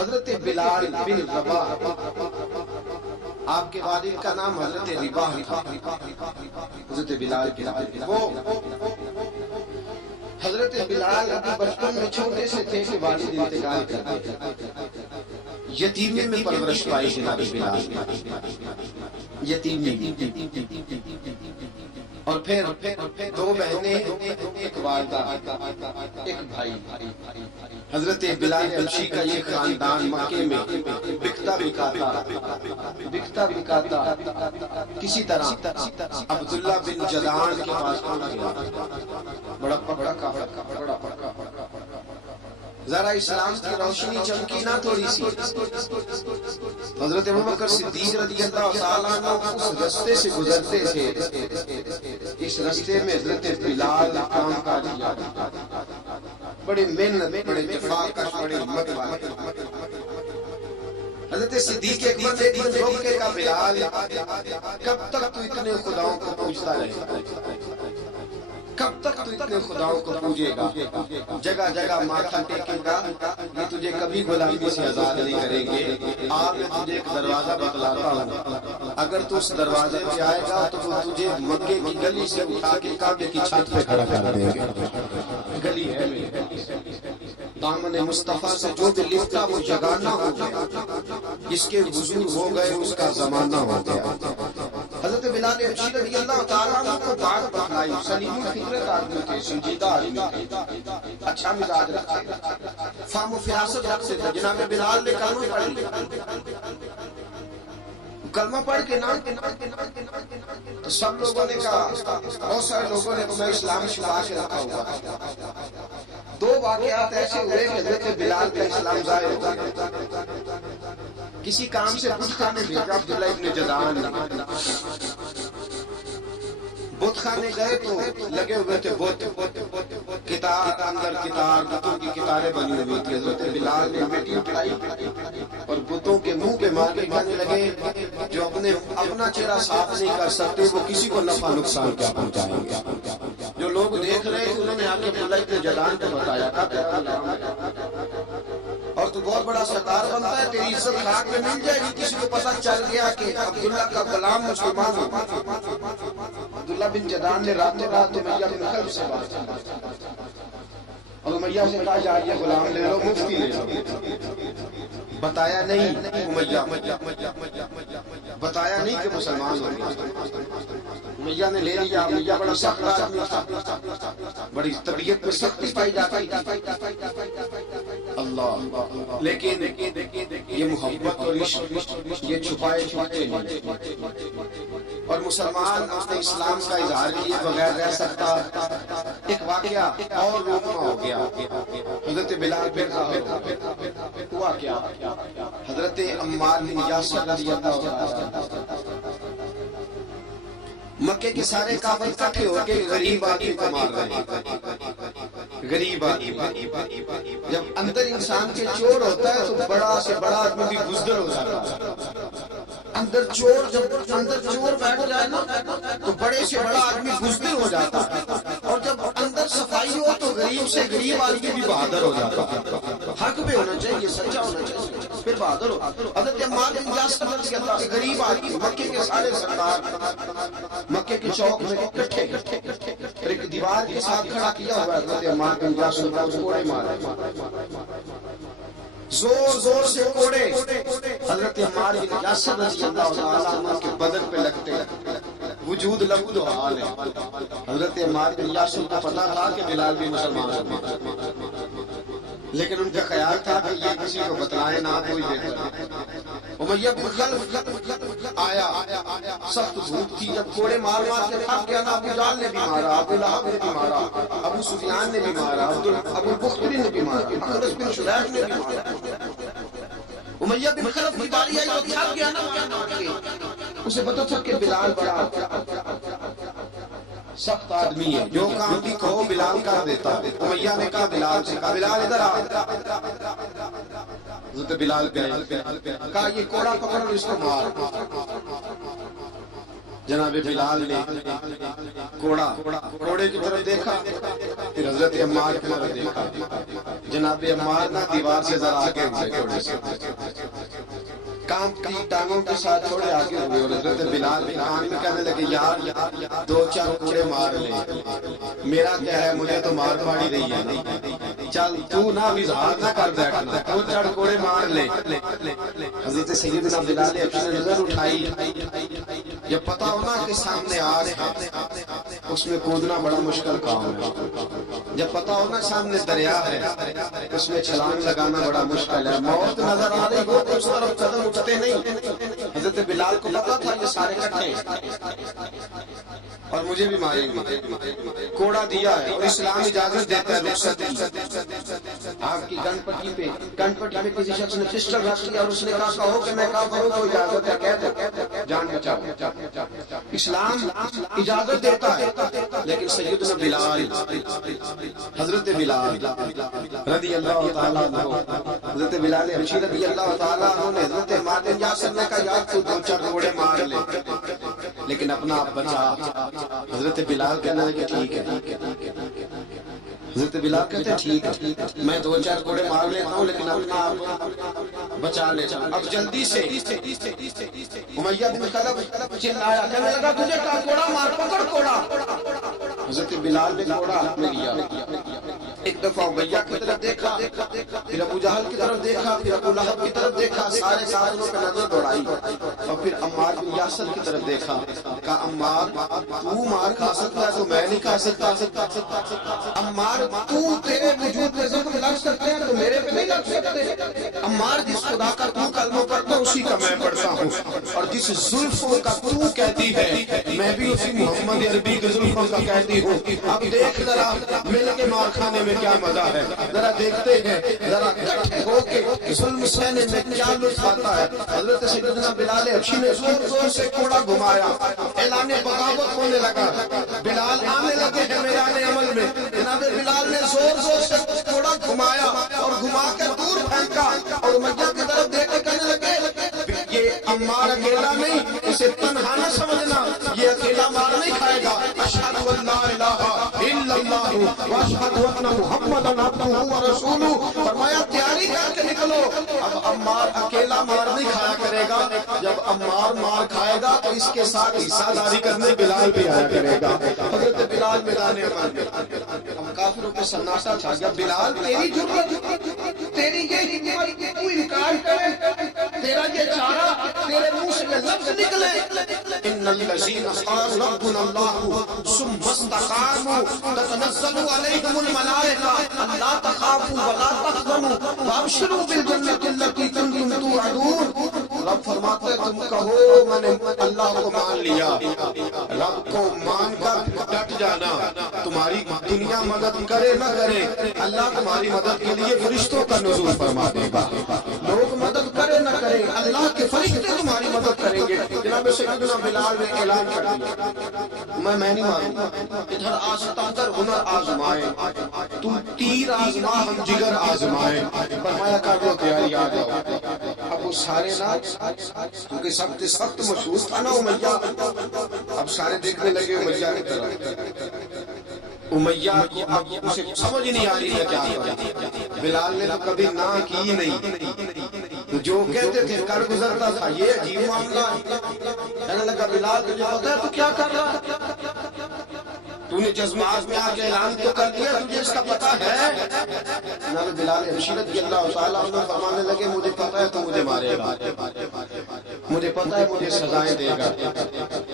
حضرت بلال بن رباح، آپ کے والد کا نام حضرت رباح تھا، حضرت بلال کے والد وہ حضرت بلال ابھی بچپن میں چھوٹے سے تھے کہ والد انتقال کر گئے، یتیمی میں پرورش پائی جناب بلال، یتیمی، اور پھر دو بہنیں، ایک والدہ، ایک بھائی۔ حضرت بلال حبشی کا یہ خاندان مکے میں بکتا بکاتا کسی طرح عبداللہ بن جدعان کے پاس پہنچ گیا، بڑا پکا، ذرا اسلام کی روشنی چمکی نہ تھوڑی سی، حضرت ابوبکر صدیق رضی اللہ تعالیٰ عنہ اس رستے سے گزرتے تھے، اس رستے میں حضرت بلال کام کاج کیا، بڑے محنت، بڑے اتفاق، بڑے ہمت والے۔ حضرت صدیق اکبر نے ایک دن روک کے کہا، بلال کب تک تو اتنے خداؤں کو پوجتا رہے گا، کب تک تو اتنے خداؤں کو پوجے گا، جگہ جگہ ماتھا ٹیکے گا، یہ تجھے کبھی غلامی سے آزاد نہیں کریں گے۔ آج میں تجھے ایک دروازہ بتلاتا ہوں، اگر تو اس دروازے پہ آئے گا تو وہ تجھے مکے کی گلی سے اٹھا کے کعبے کی چھت پہ کھڑا کر دیں گے۔ گلی ہے دامن مصطفیٰ سے جو بھی لفتا وہ جگانہ ہو گیا، جس کے حضور ہو گئے اس کا زمانہ ہو گیا۔ حضرت بلال حبشی رضی اللہ تعالیٰ عنہ کو بات بتلائی، سلیم الفطرت آدمی تھے، سنجیدہ آدمی تھے، اچھا مزاج رکھتے، فہم و فراست رکھتے تھے۔ جناب بلال نے کلمہ پڑھ کے نام تو سب لوگوں نے کہا، بہت سارے لوگوں نے اپنا اسلام چھپا کے رکھا ہوا۔ دو واقعات ایسے ہوئے کہ حضرت بلال کا اسلام ظاہر ہو گیا۔ کسی کام سے بت خانے بھیجا عبداللہ ابن جدعان نے، بت خانے گئے تو لگے ہوئے تھے بت، کتار اندر کتار، بتوں کی کتاریں بنی ہوئی تھی۔ حضرت بلال نے مٹی اٹھائی اور بتوں کے منہ پہ مار کے کہنے لگے، جو اپنا چہرہ صاف نہیں کر سکتے وہ کسی کو نفع نقصان کیا پہنچائیں گے۔ جو لوگ دیکھ رہے تھے انہوں نے آ کے عبداللہ ابن جدعان کو بتایا، کہا تیرا غلام ہے اور تو بہت بڑا سردار بنتا ہے، تیری عزت خاک میں مل جائے گی۔ کسی کو پتہ چل گیا کہ عبداللہ کا غلام مسلمان ہو۔ عبداللہ بن جدعان نے راتوں رات امیہ بن خلف سے بات کی اور امیہ سے کہا، جا یہ غلام لے لو، مفتی لے لو۔ بتایا نہیں امیہ، بتایا نہیں کہ مسلمان ہو گیا۔ امیہ نے لے لیا۔ امیہ بڑا سخت آدمی تھا، بڑی طبیعت میں سختی پائی جاتی تھی، اللہ، لیکن یہ محبت اور عشق یہ چھپائے چھپاتے نہیں، اور مسلمان اپنے اسلام کا اظہار کیے بغیر رہ سکتا۔ ایک واقعہ اور روکنا ہو گیا، حضرت بلال بن رباح ہوا کیا، حضرت عمار بن یاسر رضی اللہ عنہ، مکے کے سارے کافر اکٹھے ہو کے غریب آدمی کو مار رہے ہیں، غریب آدمی۔ جب اندر انسان کے چور ہوتا ہے تو بڑا سے بڑا آدمی بھی بزدل ہو جاتا ہے۔ اندر چور بیٹھ جائے نا تو بڑے سے بڑا آدمی بزدل ہو جاتا ہے، اور جب اندر صفائی ہو تو غریب سے غریب آدمی بھی بہادر ہو جاتا ہے۔ حق بھی ہونا چاہیے، سچا ہونا چاہیے، پھر بہادر ہو۔ حضرت عمار بن یاسر رضی اللہ عنہ غریب آدمی، مکے کے سارے سردار مکے کے چوک میں اکٹھے، ایک دیوار کے ساتھ کھڑا کیا ہوا ہے حضرت عمار بن یاسر کا، اس کوڑے مارے، زور زور سے کوڑے حضرت عمار بن یاسر رضی اللہ تعالیٰ عنہ کے بدن پہ لگتے، وجود لبود و حال ہے۔ حضرت عمار بن یاسر کو پتا تھا کہ بلال بھی مسلمان ہے، لیکن ان کا خیال تھا کہ یہ کسی کو بتلائے نہ، کوئی بہتر ہے۔ امیہ بن خلف آیا، سخت دھوپ تھی، جب کوڑے مار مار کے تھک گیا نا، ابو جہل نے بھی مارا، ابو لہب نے بھی مارا، ابو سفیان نے بھی مارا، ابو البختری نے بھی مارا، اخنس بن شریح نے بھی مارا۔ امیہ بن خلف کی باری آئی تو تھک گیا نا، اسے پتہ تھا کہ بلال بڑا سخت آدمی ہے، جو کام بھی کہو بلال کر دیتا۔ امیہ نے کہا بلال سے، کہا بلال ادھر آ۔ حضرت بلال گئے، کہا یہ کوڑا پکڑ اس کو مار۔ جناب بلال نے کوڑے کی طرف دیکھا، پھر حضرت عمار کی طرف دیکھا، جناب عمار نہ دیوار سے ذرا آگے ہوئے تھوڑے سے، کانپتی ٹانگوں کے ساتھ تھوڑے آگے ہوئے، اور حضرت بلال بھی کان میں کہنے لگے یار 2-4 کوڑے مار لے، میرا کیا ہے، مجھے تو مار پاڑی رہی ہے، چل تو نہ اظہار نہ کر بیٹھنا، 2-4 کوڑے مار لے۔ حضرت سیدنا بلال حبشی نے نظر اٹھائی، جب پتہ ہونا کہ سامنے آگ ہے اس میں کودنا بڑا مشکل کام ہے، جب پتہ ہونا سامنے دریا ہے اس میں چھلانگ لگانا بڑا مشکل ہے، موت نظر آ رہی ہو تو اس طرف قدم اٹھتے نہیں۔ حضرت بلال کو پتا تھا یہ سارے کٹھے اور مجھے بھی ماریں گے، کوڑا دیا ہے اور اسلام اجازت دیتا ہے، رخصت آپ کی گن پٹی پہ کسی شخص نے پسٹل رکھ لیا اور اس نے کہا کہو کہ میں کافر ہوں تو اجازت ہے، کہہ دو جان بچاؤ، اسلام اجازت دیتا ہے۔ لیکن سیدنا بلال، حضرت بلال رضی اللہ تعالیٰ عنہ، حضرت بلال حبشی رضی اللہ تعالیٰ عنہ نے حضرت عمار بن یاسر نے کہا یار تو 2-4 کوڑے مار لے، لیکن اپنا آپ بچا۔ حضرت بلال کہنے لگے ٹھیک ہے، حضرت بلال کہتے ہیں ٹھیک ہے، میں 2-4 کوڑے مار لیتا ہوں لیکن اپنا آپ بچا لے۔ اب جلدی سے امیہ بن خلف چلایا، کہنے لگا تجھے کہا کوڑا مار، پکڑ کوڑا۔ حضرت بلال نے کوڑا ہاتھ میں لیا، ایک دفعہ امیہ کی طرف دیکھا، پھر ابو جہل کی طرف دیکھا، پھر ابو لہب کی طرف دیکھا، سارے کافروں پہ نظر دوڑائی، اور پھر عمار بن یاسر کی طرف دیکھا، کہا عمار تو مار کھا سکتا ہے تو میں نہیں کھا سکتا، عمار تو تیرے وجود پہ زخم لگ سکتے ہیں تو میرے پہ نہیں لگ سکتے، عمار جس خدا کا تو کلمہ پڑھتا اسی کا میں پڑھتا ہوں، اور جس زلفوں کا تو کہتی ہے میں بھی اسی محمد عربی کے زلفوں کا کہتی ہوں۔ اب دیکھ ذرا مل کے مار کھانے میں کیا مزہ ہے، ذرا دیکھتے ہیں ذرا اکٹھے ہو کے ظلم سہنے میں کیا لطف آتا ہے۔ حضرت سیدنا بلال حبشی نے زور زور سے کوڑا گھمایا، اعلان بغاوت ہونے لگا، بلال آنے لگے ہیں میدان عمل میں۔ جناب بلال نے زور زور سے کوڑا گھمایا اور گھما کے دور پھینکا، اور امیہ کی طرف دیکھ کے کہنے لگے یہ عمار اکیلا نہیں، اسے تنہا نہ سمجھنا، یہ اکیلا مار نہیں کھائے گا۔ اشہد ان لا الہ الا اللہ واشہد ان محمدا عبدہ ورسولہ، فرمایا تیاری کر کے نکلو، اب عمار اکیلا مار نہیں کھایا کرے گا، جب عمار مار کھائے گا تو اس کے ساتھ حصہ داری کرنے بلال بھی آیا کرے گا۔ حضرت بلال میدان عمل میں، اب کافروں پہ سناسا چھا گیا، بلال تیری جرأت، تیری یہ ہمت، تو انکار کرے، تیرا یہ چارہ، تیرے منہ سے یہ لفظ نکلے، ان الذین قالوا ربنا اللہ ثم استقاموا تتنزل علیہم الملائکہ الا تخافوا ولا تحزنوا وابشروا بالجنۃ التی کنتم توعدون۔ رب فرماتے تم کہو میں نے اللہ کو مان لیا، رب کو مان کر ڈٹ جانا، تمہاری دنیا مدد کرے نہ کرے اللہ تمہاری مدد کے لیے فرشتوں کا نزول فرما دے گا، لوگ مدد کرے نہ کرے اللہ کے فرشتے تمہاری مدد کریں گے۔ جناب سیدنا بلال نے اعلان کر دیا میں نہیں مانوں، ادھر آستہ ہنر آزمائے، تم تیر آزما ہم جگر آزمائے، فرمایا کر لو تیاری آ جاؤ۔ اب وہ سارے نا کیونکہ سخت مشہور تھا نا امیہ، اب سارے دیکھنے لگے امیہ کی طرف، امیہ اب اسے سمجھ نہیں آ رہی ہے کیا کرے، بلال نے تو کبھی نہ کی نہیں، جو کہتے تھے کر گزرتا تھا، یہ عجیب معاملہ کہنے لگا بلال تجھے پتا ہے تو کیا کر رہا ہے، تو نے جذبات میں آ کے اعلان تو کر دیا، تجھے اس کا پتا ہے؟ جناب بلال حبشی رضی اللہ تعالیٰ عنہ فرمانے لگے مجھے پتا ہے تو مجھے مارے گا، مجھے پتا ہے مجھے سزائیں دے گا،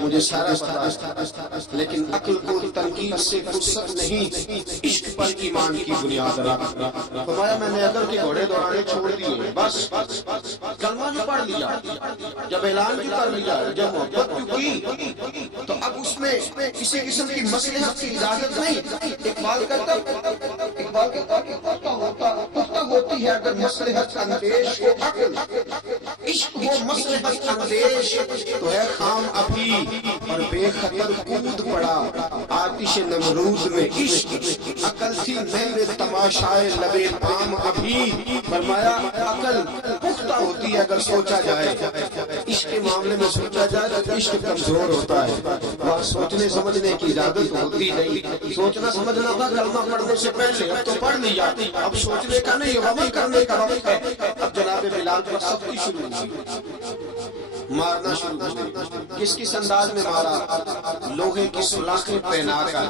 مجھے سارا پتا ہے، لیکن عقل کو تنقید سے فرصت نہیں، عشق پر ایمان کی بنیاد رکھ۔ فرمایا میں نے عقل کے گھوڑے دوڑانے چھوڑ دیے، بس کلمہ جو پڑھ لیا، جب اعلان جو کر لیا، جب محبت جو کی تو اب اس میں کسی قسم کی مصلحت کی اجازت نہیں۔ اقبال کہتا پختہ ہوتی ہے اگر مصلحت اندیش ہو عقل، عشق وہ مصلحت اندیش تو ہے خام ابھی، اور بے خطر کود پڑا آتش نمرود میں عشق، عقل تھی محو تماشائے لبے عام ابھی، فرمایا عقل پختہ پختہ ہوتی ہے اگر سوچا جائے، عشق کے معاملے میں سوچا جائے تو عشق کمزور ہوتا ہے، وہاں سوچنے سمجھنے کی اجازت ہوتی نہیں۔ سوچنا سمجھنا تھا کلمہ پڑھنے سے پہلے، اب تو پڑھ لیا، اب سوچنے کا نہیں، اب عمل کرنے کا وقت ہے۔ اب جناب بلال پر سختی شروع ہوئی، مارنا شروع ہوئی۔ کس انداز میں مارا؟ لوہے کی سلاخیں پہنا کر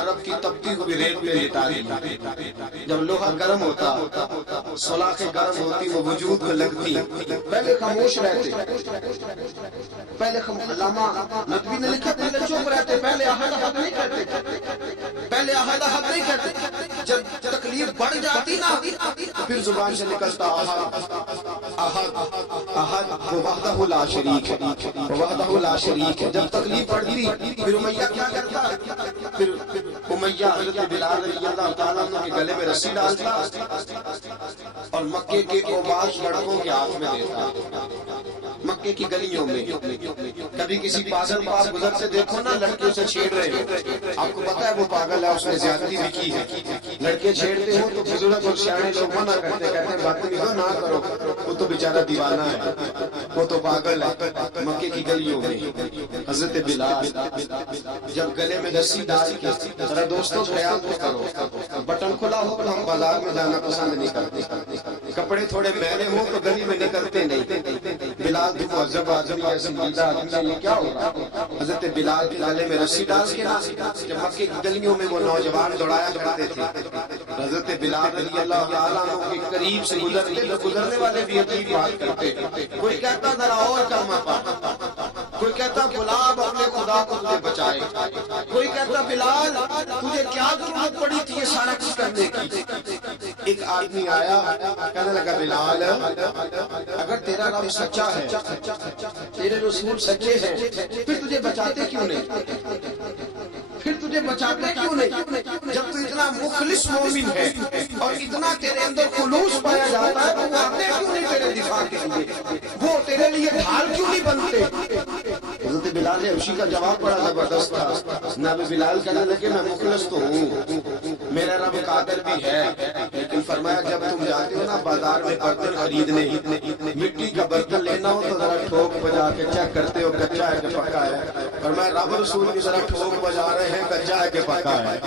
عرب کی تپتی ہوئی ریت پہ لٹا دی۔ جب لوہا گرم ہوتا، سلاخیں گرم ہوتی، وہ وجود میں لگتی، پہلے خاموش رہتے، پہلے علامہ ندوی نے لکھا پہلے چپ رہتے، پہلے احد احد نہیں کہتے، پہلے احد احد نہیں کہتے۔ جب تکلیف بڑھ جاتی نا پھر زبان سے نکلتا احد احد احد، وہ وحدہ لا شریک ہے، وہ وحدہ لا شریک ہے۔ جب تکلیف بڑھتی پھر امیہ کیا کرتا؟ پھر امیہ حضرت بلال رضی اللہ تعالیٰ عنہ کے گلے میں رسی ڈالتا اور مکے کے اوباش لڑکوں کے ہاتھ میں دیتا۔ مکے کی گلیوں میں کبھی کسی پاگل پاس گزرتے دیکھو نا، لڑکے اسے چھیڑ رہے ہو، آپ کو پتا ہے وہ پاگل ہے، اس نے زیادتی بھی کی ہے۔ لڑکے چھیڑتے ہوں تو بزرگ اور سیانے لوگ منع کرتے، کہتے ہیں بدتمیزی نہ کرو، وہ تو بیچارہ دیوانہ ہے، وہ تو پاگل ہے۔ مکے کی گلیوں میں حضرت بلال جب گلے میں رسی ڈال کے، ذرا دوستوں خیال تو کرو، بٹن کھلا ہو تو ہم بازار میں جانا پسند نہیں کرتے، کپڑے تھوڑے میلے ہوں تو گلی میں نکلتے نہیں۔ بلال تو مہذب آدمی ہے، سنجیدہ آدمی ہے، یہ کیا ہو رہا؟ حضرت بلال کے گلے میں رسی ڈال کے نا، جب مکے کی گلیوں میں وہ نوجوان دوڑایا کرتے تھے، حضرت بلال رضی اللہ تعالیٰ عنہ کے قریب سے گزرتے تو گزرنے والے بھی عجیب بات کرتے، کوئی کہتا ذرا اور کلمہ پڑھ، کوئی کہتا گلاب اپنے خدا کو تجھے بچائے، کوئی کہتا بلال تجھے کیا ضرورت پڑی تھی یہ سارا کچھ کرنے کی۔ ایک آدمی آیا کہنے لگا بلال اگر تیرا رب سچا ہے، تیرے رسول سچے ہیں، پھر تجھے بچاتے کیوں نہیں؟ پھر تجھے بچاتے کیوں نہیں؟ جب تو اتنا مخلص مومن ہے اور اتنا تیرے اندر خلوص پایا جاتا ہے تو وہ آتے کیوں نہیں تیرے دفاع کے لیے؟ وہ تیرے لیے ڈھال کیوں نہیں بنتے؟ حضرت بلال حبشی کا جواب بڑا زبردست تھا۔ جناب بلال کہنے لگے میں مخلص تو ہوں، میرا رب قادر بھی ہے، لیکن فرمایا جب تم جاتے ہو نا بازار میں برتن خریدنے، مٹی کا برتن لینا ہو تو ذرا ٹھوک بجا کے چیک کرتے ہو کچا ہے کہ پکا ہے۔ فرمایا رب رسول بھی ذرا ٹھوک بجا رہے ہیں کچا ہے کہ پکا ہے۔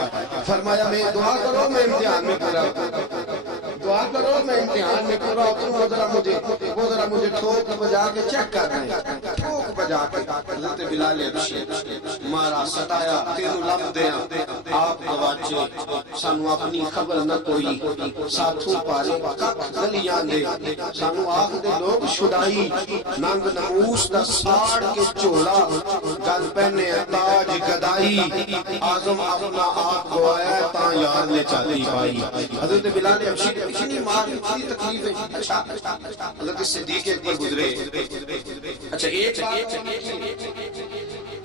فرمایا میں دعا کرو میں امتحان میں پورا، دعا کرو میں امتحان میں پورا اتروں، وہ ذرا مجھے ٹھوک بجا کے چیک کر رہے ہیں، ٹھوک بجا کے۔ حضرت بلال حبشی مارا ستایا تینوں لب دیاں آپ گواچے، سانو اپنی خبر نہ کوئی، ساتھوں پارے کک گلیاں دے، سانو آخ دے لوگ شدائی، ننگ نموس دا ساڑ کے چولا، گل پہنے تاج گدائی، آزم اپنا آپ گوایا تاں یار نے چاہتی پائی۔ حضرت بلال حبشی اتنی مار اتنی تکلیف ہے۔ اچھا حضرت صدیق اکبر گزرے، اچھا ایک بات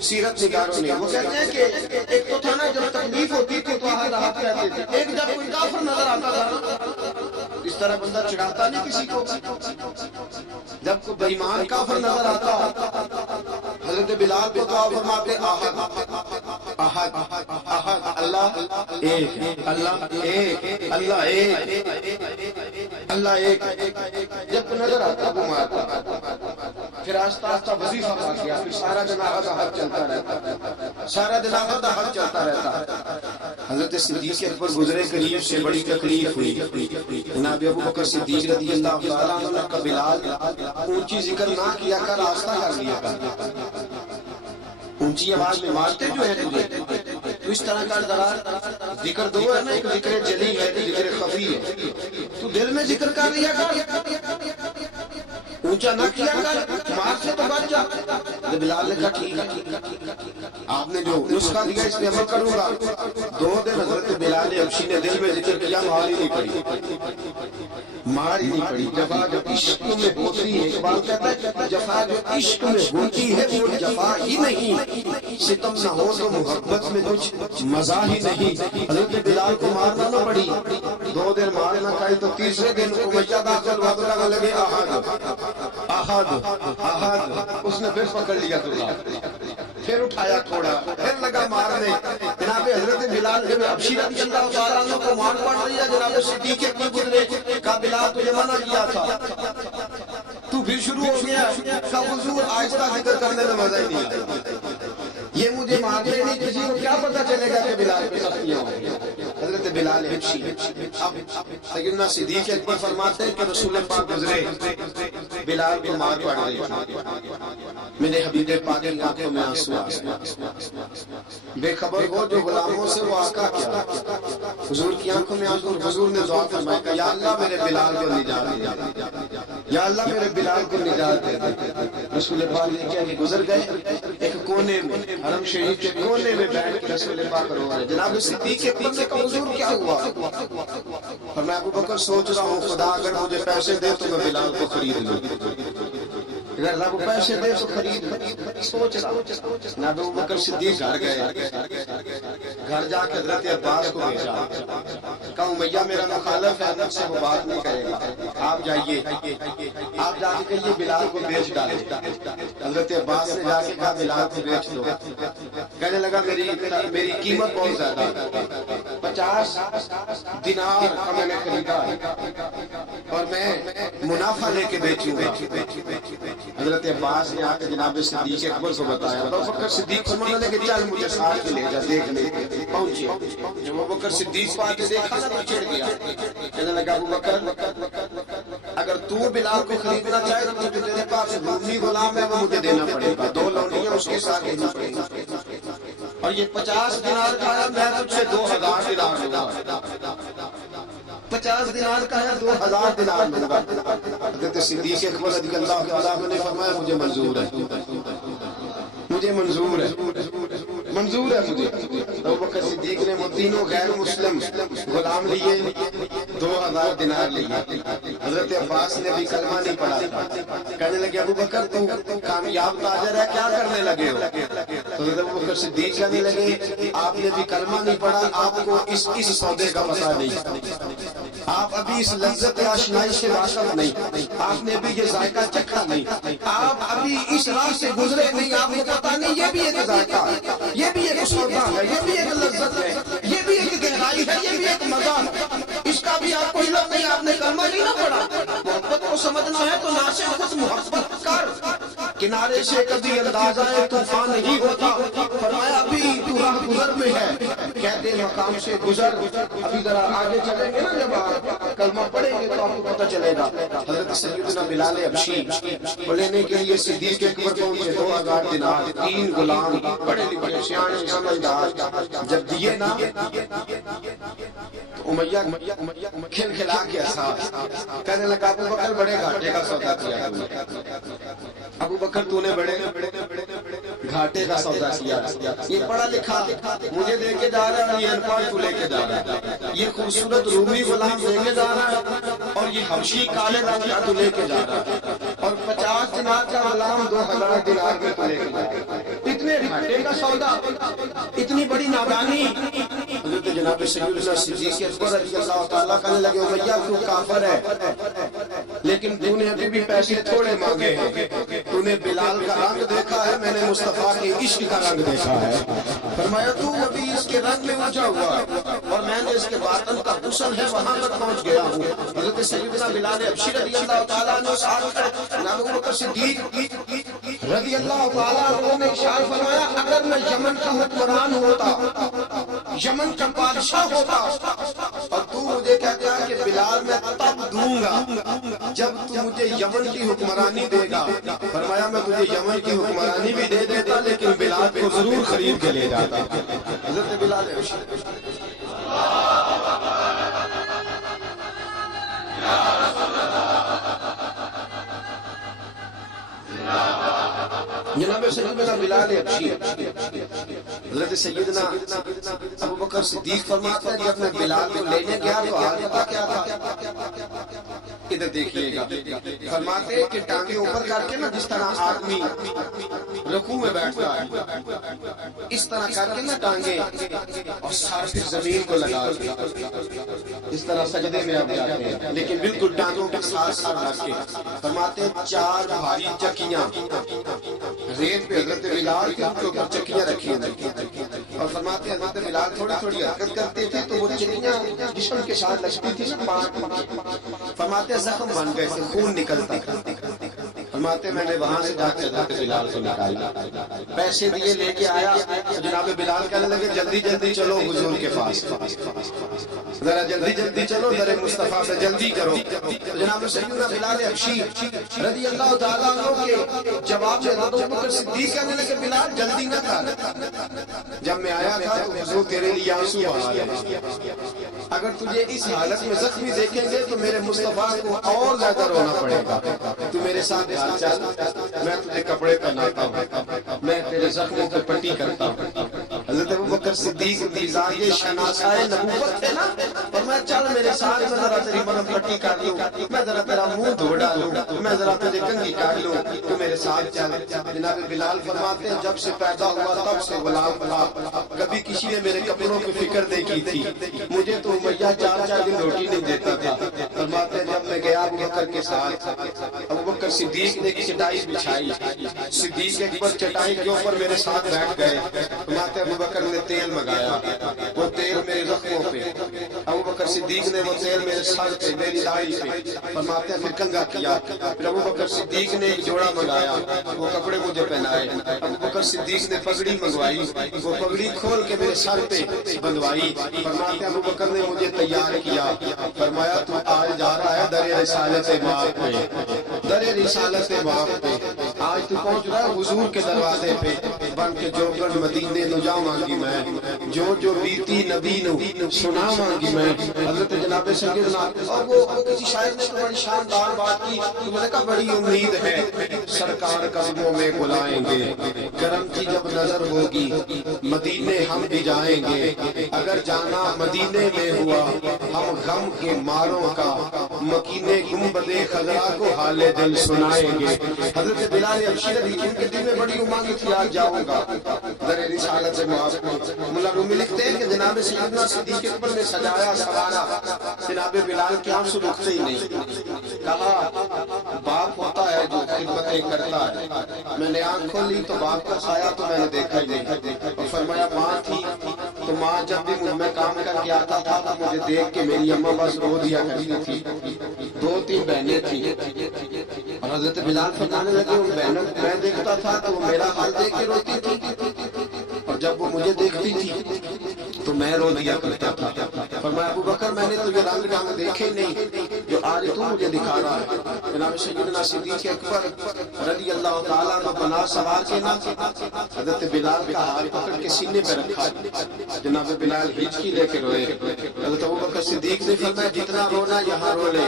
سیرت نگاروں نے وہ کہتے ہیں کہ ایک تو تھا نا جب تکلیف ہوتی تھی تو احد احد کہتے تھے، ایک جب کوئی کافر نظر آتا تھا اس طرح بندہ چڑھاتا نہیں کسی کو، جب کوئی بے ایمان کافر نظر آتا حضرت بلال کو دعا فرماتے احد احد احد، اللہ ایک، اللہ ایک، اللہ ایک، اللہ ایک، جب نظر آتا وہ مارتا، پھر آہستہ آہستہ وظیفہ آ گیا، پھر سارا دن احد احد چلتا رہتا، سارا دن احد احد چلتا رہتا۔ حضرت صدیق اکبر گزرے قریب سے، بڑی تکلیف ہوئی، جناب ابو بکر صدیق رضی اللہ تعالیٰ عنہ کا بلال اونچی ذکر نہ کیا کر آہستہ کر لیا کر، اونچی آواز میں مارتے جو ہے تجھے تو اس طرح کا ذرا ذکر دو ہے نا، ایک ذکر جلی ہے ایک ذکر خفی ہے، تو دل میں ذکر کر لیا کر، اونچا نہ کیا کر، مار سے تو بچ جا۔ بلال نے کہا ٹھیک ہے، آپ نے جو نسخہ دیا اس پہ عمل کروں گا۔ 2 دن حضرت بلال حبشی نے دل میں ذکر کیا، مار ہی نہیں پڑی، مار ہی نہیں پڑی۔ جفا جو عشق میں ہوتی ہے، اقبال کہتا ہے جفا جو عشق میں ہوتی ہے وہ جفا ہی نہیں، ستم نہ ہو تو محبت میں کچھ مزہ ہی نہیں۔ حضرت بلال کو مارنا نہ پڑی، 2 دن مار نہ کھائی تو تیسرے دن امیہ داخل ہوا تو لگا لگے احد احد احد، اس نے پھر پکڑ لیا تو پھر اٹھایا تھوڑا، پھر لگا مارنے۔ جناب حضرت بلال حبشی رضی اللہ تعالیٰ عنہ کو مار پڑ رہی ہے، جناب صدیق اکبر گزرے، کہا بلال تجھے منع کیا تھا، پھر شروع ہو گیا کہ حضور آہستہ ذکر کرنے میں مزہ ہی نہیں آیا، یہ مجھے مارنے نہیں، کسی کو کیا پتا چلے گا کہ بلال پہ سختیاں ہوں گی۔ حضرت بلال حبشی، اب سیدنا صدیق اکبر فرماتے ہیں کہ رسول پاک گزرے، بلال کو مار پڑ رہی تھی، میرے حبیب پاک کی آنکھوں میں آنسو آ گئے، بے خبر ہو جو غلاموں سے وہ آقا کیا، حضور کی آنکھوں میں آنسو، حضور نے دعا فرمایا کہ یا اللہ میرے بلال کو نجات دے، یا اللہ میرے بلال کو نجات دے۔ رسول پاک نے کیا کہ گزر گئے، ایک کونے میں حرم شریف کے کونے میں بیٹھ کے رسول پاک رو رہے، جناب صدیق اکبر نے کہا حضور کیا ہوا؟ اور میں ابو بکر سوچ رہا ہوں خدا اگر مجھے پیسے دے تو میں بلال کو خرید لوں، اگر رب پیسے دے تو خرید لوں، سوچ رہا جناب ابو بکر صدیق گھر گئے، گھر جا کے حضرت عباس کو بھیجا، کہا امیہ میرا مخالف ہے، مجھ سے وہ بات نہیں کرے گا، آپ جائیے، آپ جا کے کہیے بلال کو بیچ ڈالے۔ حضرت عباس نے جا کے کہا بلال کو بیچ دو، کہنے لگا میری قیمت بہت زیادہ ہے، 50 دینار کا میں نے خریدا اور میں منافع لے کے بیچوں گا۔ حضرت عباس نے آ کے جناب صدیق اکبر کو بتایا، ابو بکر صدیق فرمانے لگے چل مجھے ساتھ کے لے جا، دیکھ لے، پہنچے، جب ابو بکر صدیق کو آ کے دیکھا نا تو چڑھ گیا، کہنے لگا ابو بکر اگر تو بلال کو خریدنا چاہے تو مجھے تیرے پاس رومی غلام ہے وہ مجھے دینا پڑے گا، 2 لونڈیاں اس کے ساتھ دینا پڑے گا، اور یہ 50 دینار کا ہے، میں تجھ سے 2000 دینار لوں گا، 50 دینار کا ہے 2000 دینار لوں گا۔ حضرت صدیق اکبر رضی اللہ تعالیٰ عنہ نے فرمایا مجھے منظور ہے، مجھے منظور ہے، منظور ہے مجھے۔ ابو بکر صدیق نے وہ تینوں غیر مسلم غلام لیے، 2000 دینار لیے۔ حضرت عباس نے بھی کلمہ نہیں پڑھا تھا، کہنے لگے ابو بکر تو کامیاب تاجر ہے، کیا کرنے لگے ہو؟ تو حضرت ابو بکر صدیق کہنے لگے آپ نے بھی کلمہ نہیں پڑھا، آپ کو اس سودے کا پتہ نہیں، آپ ابھی اس لذت آشنائی سے واقف نہیں، آپ نے بھی یہ ذائقہ چکھا نہیں، آپ ابھی اس راہ سے گزرے نہیں، آپ کو پتہ نہیں یہ بھی ایک ذائقہ ہے، یہ بھی ایک سودا ہے، یہ بھی ایک لذت ہے، یہ بھی ایک گہرائی ہے، یہ بھی ایک مزہ ہے، اس کا بھی آپ کو علم نہیں، آپ نے کلمہ نہیں نہ پڑھا۔ محبت کو سمجھنا ہے تو نہ سے خود محبت کر، کنارے سے کبھی اندازہ طوفان نہیں ہوتا، فرمایا ابھی تو راہ گزر میں ہے، کہتے مقام سے گزر، ابھی ذرا آگے چلیں گے نا جب آپ کلمہ پڑھیں گے تو آپ کو پتہ چلے گا۔ حضرت سیدنا بلال حبشی کو لینے کے لیے صدیق اکبر پہنچے، 2000 دینار، 3 غلام بڑے لکھے سیانے سمجھدار، جب دیے نا تو امیہ کھل کھلا کے احساس کہنے لگا ابو بکر بڑے گھاٹے کا سودا کیا تم نے، ابو بکر تو نے بڑے گھاٹے کا سودا کیا، یہ پڑھا لکھا مجھے دے کے جا رہا ہے، یہ انپڑھ تو لے کے جا رہا ہے، یہ خوبصورت رومی غلام لے کے جا رہا ہے، اور یہ حبشی کالے رنگ کا تو لے کے جا رہا ہے، اور 50 دینار کا غلام 2000 دینار میں تو لے کے جا رہا ہے، اتنے گھاٹے کا سودا، اتنی بڑی نادانی۔ حضرت جناب سیدنا صدیق اکبر رضی اللہ تعالیٰ کہنے لگے امیہ تو کافر ہے لیکن تو نے ابھی بھی پیسے تھوڑے مانگے ہیں، تو نے بلال کا رنگ دیکھا ہے، میں نے مصطفیٰ کے عشق کا رنگ دیکھا ہے، فرمایا تو ابھی اس کے رنگ میں اونچا ہوا اور میں نے اس کے باطن کا حسن ہے وہاں تک پہنچ گیا ہوں۔ حضرت سیدنا بلال حبشی رضی اللہ تعالیٰ عنہ ساتھ جناب ابو بکر صدیق رضی اللہ تعالیٰ عنہ نے ارشاد فرمایا اگر میں یمن کا حکمران ہوتا، یمن کا بادشاہ ہوتا اور تو مجھے کہتا ہے کہ بلال میں تب دوں گا جب تو مجھے یمن کی حکمرانی دے گا، فرمایا میں تجھے یمن کی حکمرانی بھی دے دیتا لیکن بلال کو ضرور خرید کے لے جاتا۔ حضرت بلال جناب سیدنا بلال حبشی حضرت سیدنا ابو بکر صدیق فرماتا ہے جب میں بلال کو لینے گیا تو حال پتا کیا تھا، ادھر دیکھئے گا، فرماتے ہیں کہ ٹانگیں اوپر کر کے نا جس طرح آدمی رکوع میں بیٹھتا ہے اس طرح کر کے نا ٹانگیں اور سر پھر زمین کو لگا کے اس طرح سجدے میں اب جاتے ہیں، لیکن بالکل ٹانگوں کے ساتھ ساتھ رکھ کے فرماتے ہیں 4 بھاری چکیاں ریت پہ حضرت بلال کے اوپر چکیاں رکھی ہیں اور فرماتے ہیں حضرت بلال تھوڑی تھوڑی حرکت کرتے تھے تو وہ چکیاں جسم کے ساتھ لگتی تھی نا، فرماتے ہیں زخم بن گئے تھے، خون نکلتا تھا، فرماتے میں نے وہاں سے جا کے حضرت بلال کو نکالا، پیسے دیے لے کے آیا، جناب بلال کہنے لگے جلدی جلدی چلو حضور کے پاس، ذرا جلدی جلدی چلو در مصطفیٰ سے جلدی کرو۔ جناب سیدنا بلال حبشی رضی اللہ تعالیٰ عنہ کے جواب میں حضرت ابوبکر صدیق کہنے لگے بلال جلدی نہ کر، جب میں آیا تھا تو حضور تیرے لیے آنسو بہا رہے، اگر تجھے اس حالت میں زخمی دیکھیں گے تو میرے مصطفیٰ کو اور زیادہ رونا پڑے گا، تو میرے ساتھ گھر چل، میں تجھے کپڑے پہناتا ہوں، میں تیرے زخموں پہ پٹی کرتا ہوں۔ حضرت ابوبکر صدیق مزاج شناسائے نبوت ہے نا، فرمایا چل میرے ساتھ، میں ذرا تیری مرہم پٹی کر لوں، میں ذرا تیرا منہ دھو ڈالوں، میں ذرا تجھے کنگھی کر لوں، تو میرے ساتھ چل۔ جناب بلال فرماتے ہیں جب سے پیدا ہوا تب سے غلام تھا، کبھی کسی نے میرے کپڑوں کی فکر نہیں کی تھی، مجھے تو امیہ 4 دن روٹی نہیں دیتا تھا۔ فرماتے ہیں جب میں گیا ابوبکر کے ساتھ، ابوبکر صدیق نے چٹائی بچھائی، صدیق اکبر چٹائی کے اوپر میرے ساتھ بیٹھ گئے، فرماتے ہیں ابوبکر نے تیل منگایا، وہ تیل میرے زخموں پہ، ابوبکر صدیق نے وہ تیل میرے سر پہ، میری داڑھی پہ، فرماتے ہیں پھر کنگھا کیا، پھر ابوبکر صدیق نے ایک جوڑا منگایا، وہ کپڑے مجھے پہنائے، ابوبکر صدیق نے پگڑی منگوائی، وہ پگڑی کھول کے میرے سر پہ بندھوائی، فرماتے ہیں ابوبکر نے مجھے تیار کیا، فرمایا تو آج جا رہا ہے در رسالت ماں پہ، در رسالت ماں پہ، آج تو پہنچ رہا ہے حضور کے دروازے پہ، بن کے جو گڑھ مدینے نو جا مانگی میں، جو جو بیتی نبی نو سنا مانگی میں۔ حضرت جناب سیدنا اور وہ کسی شاعر نے بڑی شاندار بات کی، تو میں نے کہا بڑی امید ہے سرکار قدموں میں بلائیں گے، کرم کی جب نظر ہوگی مدینے ہم بھی جائیں گے، اگر جانا مدینے میں ہوا ہم غم کے ماروں کا مکینے گنبد خضرا کو حال دل سنائیں گے۔ حضرت بلال حبشی رضی اللہ عنہ کے دل میں بڑی امنگ تھی آج جاؤں گا در رسالت سے معاف۔ ملا رومی لکھتے ہیں کہ جناب سیدنا صدیق اکبر نے سجایا سوارا، جناب بلال کے آنسو رکتے ہی نہیں، کہا باپ ہوتا ہے جو خدمتیں کرتا ہے، میں نے آنکھ کھولی تو باپ کا سایہ تو میں نے دیکھا ہی نہیں، اور فرمایا ماں تھی تو ماں جب بھی مجھ میں کام کر کے آتا تھا تو مجھے دیکھ کے میری اماں بس رو دیا کرتی تھی، 2-3 بہنیں تھیں، اور حضرت بلال فرمانے لگے ان بہنوں کو میں دیکھتا تھا تو وہ میرا حال دیکھ کے روتی تھی، اور جب وہ مجھے دیکھتی تھی تو میں رو دیا کرتا تھا۔ فرمایا ابوبکر میں نے تجھے رنگ ڈھنگ دیکھے نہیں جو آج تو مجھے دکھا رہا ہے۔ جناب سیدنا صدیق اکبر رضی اللہ تعالیٰ عنہ بنا سوار کے نا حضرت بلال کا ہاتھ پکڑ کے سینے پہ رکھا، جناب بلال ہچکی لے کے روئے۔ حضرت ابوبکر صدیق نے فرمایا جتنا رونا یہاں رو لے،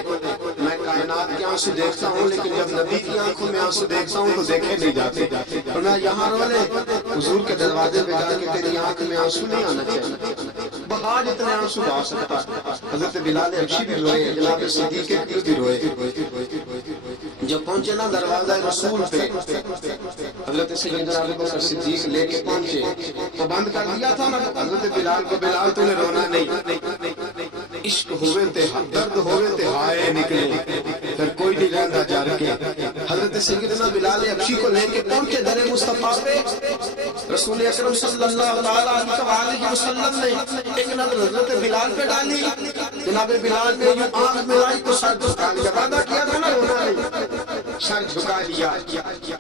میں کائنات کے آنسو دیکھتا ہوں لیکن جب نبی کی آنکھوں میں آنسو دیکھتا ہوں تو دیکھے نہیں جاتے، فرمایا یہاں رو لے، حضور کے دروازے پہ جا کے تیری آنکھ میں آنسو نہیں آنا چاہیے، بہا جتنے آنسو بہا سکتا۔ حضرت بلال حبشی بھی روئے، جناب صدیق اکبر بھی روئے۔ جب پہنچے نا دروازہ رسول پہ، حضرت سیدنا ابوبکر صدیق لے کے پہنچے تو بند کر دیا تھا نا حضرت بلال کو، بلال تو نے رونا نہیں، عشق ہوئے تے درد ہوئے تے ہائے نکلے، پھر کوئی نہیں رہندا جار کے۔ حضرت سیدنا بلال حبشی کو لے کے پہنچے در مصطفیٰ پہ، رسول اکرم صلی اللہ علیہ وسلم نے ایک نظر حضرت بلال پہ ڈالی، جناب بلال نے یوں آنکھ میں آئی تو سر جھکا لیا، وعدہ کیا تھا نا رونا نہیں، سر جھکا لیا،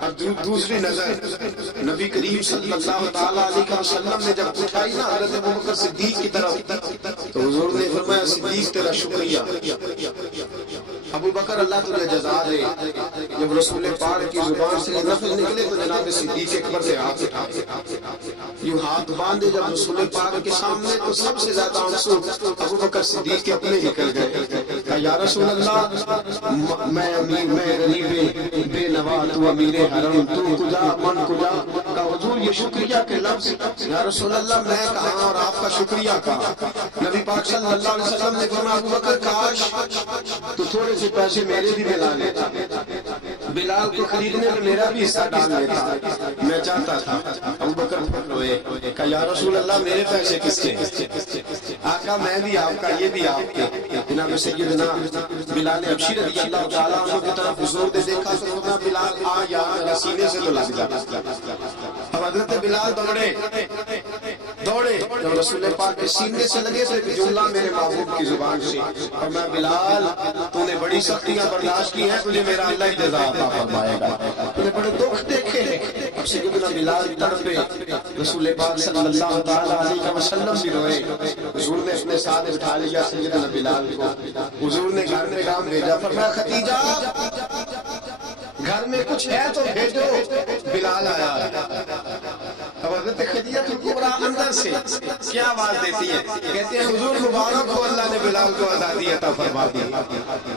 اور دوسری نظر نبی کریم صلی اللہ علیہ وسلم نے جب اٹھائی نا حضرت ابوبکر صدیق کی طرف تو حضور نے فرمایا صدیق تیرا شکریہ، ابوبکر اللہ تجھے جزا دے۔ جب رسول پاک کی زبان سے یہ لفظ نکلے تو جناب صدیق اکبر سے ہاتھ اٹھائے، یوں ہاتھ باندھے جب رسول پاک کے سامنے تو سب سے زیادہ آنسو ابوبکر صدیق کے اپنے نکل گئے۔ کہا یا رسول اللہ میں امیر میں غریب بے نوا تو امیر حرم تو کجا من کجا۔ کہا حضور یہ شکریہ کے لفظ، یا رسول اللہ میں کہاں اور آپ کا شکریہ کہاں۔ نبی پاک صلی اللہ علیہ وسلم نے فرمایا ابوبکر کاش تو تھوڑے سے پیسے میرے بھی ملا لیتا، بلال کو خریدنے میں میرا بھی حصہ ڈال لیتا، میں چاہتا تھا۔ ابوبکر روئے، کہا یا رسول اللہ میرے پیسے کس کے؟ آقا میں بھی آپ کا یہ بھی آپ کے۔ جناب سیدنا بلال حبشی رضی اللہ تعالیٰ عنہ کی طرف حضور نے دیکھا تو فرمایا بلال آ یا میرا سینے سے تو لگ جا۔ اب حضرت بلال دوڑے دوڑے تو رسول پاک کے سینے سے لگے تو ایک جملہ میرے محبوب کی زبان سے، اور میں بلال تو نے بڑی سختیاں برداشت کی ہیں، تجھے میرا اللہ ہی جزا عطا فرمائے گا، تو نے بڑے دکھ دیکھے۔ اب سیدنا بلال تڑپے، رسول پاک صلی اللہ تعالیٰ علیہ وسلم بھی روئے۔ حضور نے اپنے ساتھ اٹھا لیا سیدنا بلال کو، حضور نے گھر میں کام بھیجا، فرمایا خدیجہ گھر میں کچھ ہے تو بھیجو، بلال آیا ہے۔ اب حضرت خدیجہ کبریٰ اندر سے کیا آواز دیتی ہے؟ کہتے ہیں حضور مبارک ہو، اللہ نے بلال کو آزادی عطا فرما دی۔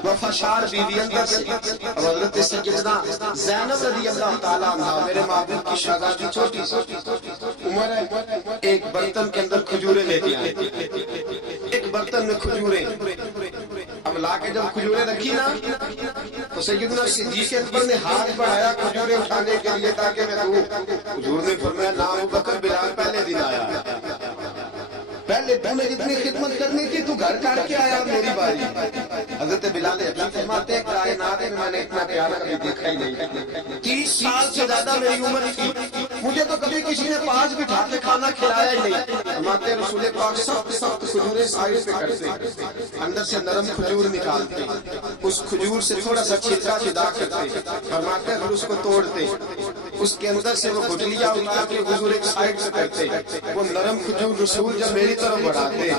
وفاشار بیوی اندر سے، اب حضرت سیدنا زینب رضی اللہ تعالیٰ عنہ میرے محبوب کی شہزادی چھوٹی سی عمر ہے، ایک برتن کے اندر کھجوریں لیتی آئیں، ایک برتن میں کھجوریں، اب لا کے جب کھجوریں رکھی نا تو سیدنا صدیق اکبر نے ہاتھ بڑھایا کھجوریں اٹھانے کے لیے تاکہ میں دوں، حضور نے فرمایا نا ابو بکر بلال پہلے دن آیا، پہلے تو نے جتنی خدمت کرنی تھی تو گھر کر کے آیا، میری باری۔ حضرت بلال ابھی فرماتے ہیں کائنات میں نے اتنا پیار کبھی دیکھا ہی نہیں، 30 سال سے زیادہ میری عمر تھی، مجھے تو کبھی کسی نے پاس بٹھا کے کھانا کھلایا ہی نہیں۔ فرماتے رسول پاک سخت سخت کھجوریں سائڈ پہ کرتے، اندر سے نرم کھجور نکالتے، اس کھجور سے تھوڑا سا چھلکا جدا کرتے، فرماتے ہیں پھر اس کو توڑتے، اس کے اندر سے وہ گٹلیاں اتار کے حضور ایک سائڈ سے کرتے، وہ نرم کھجور رسول جب میری طرف بڑھاتے،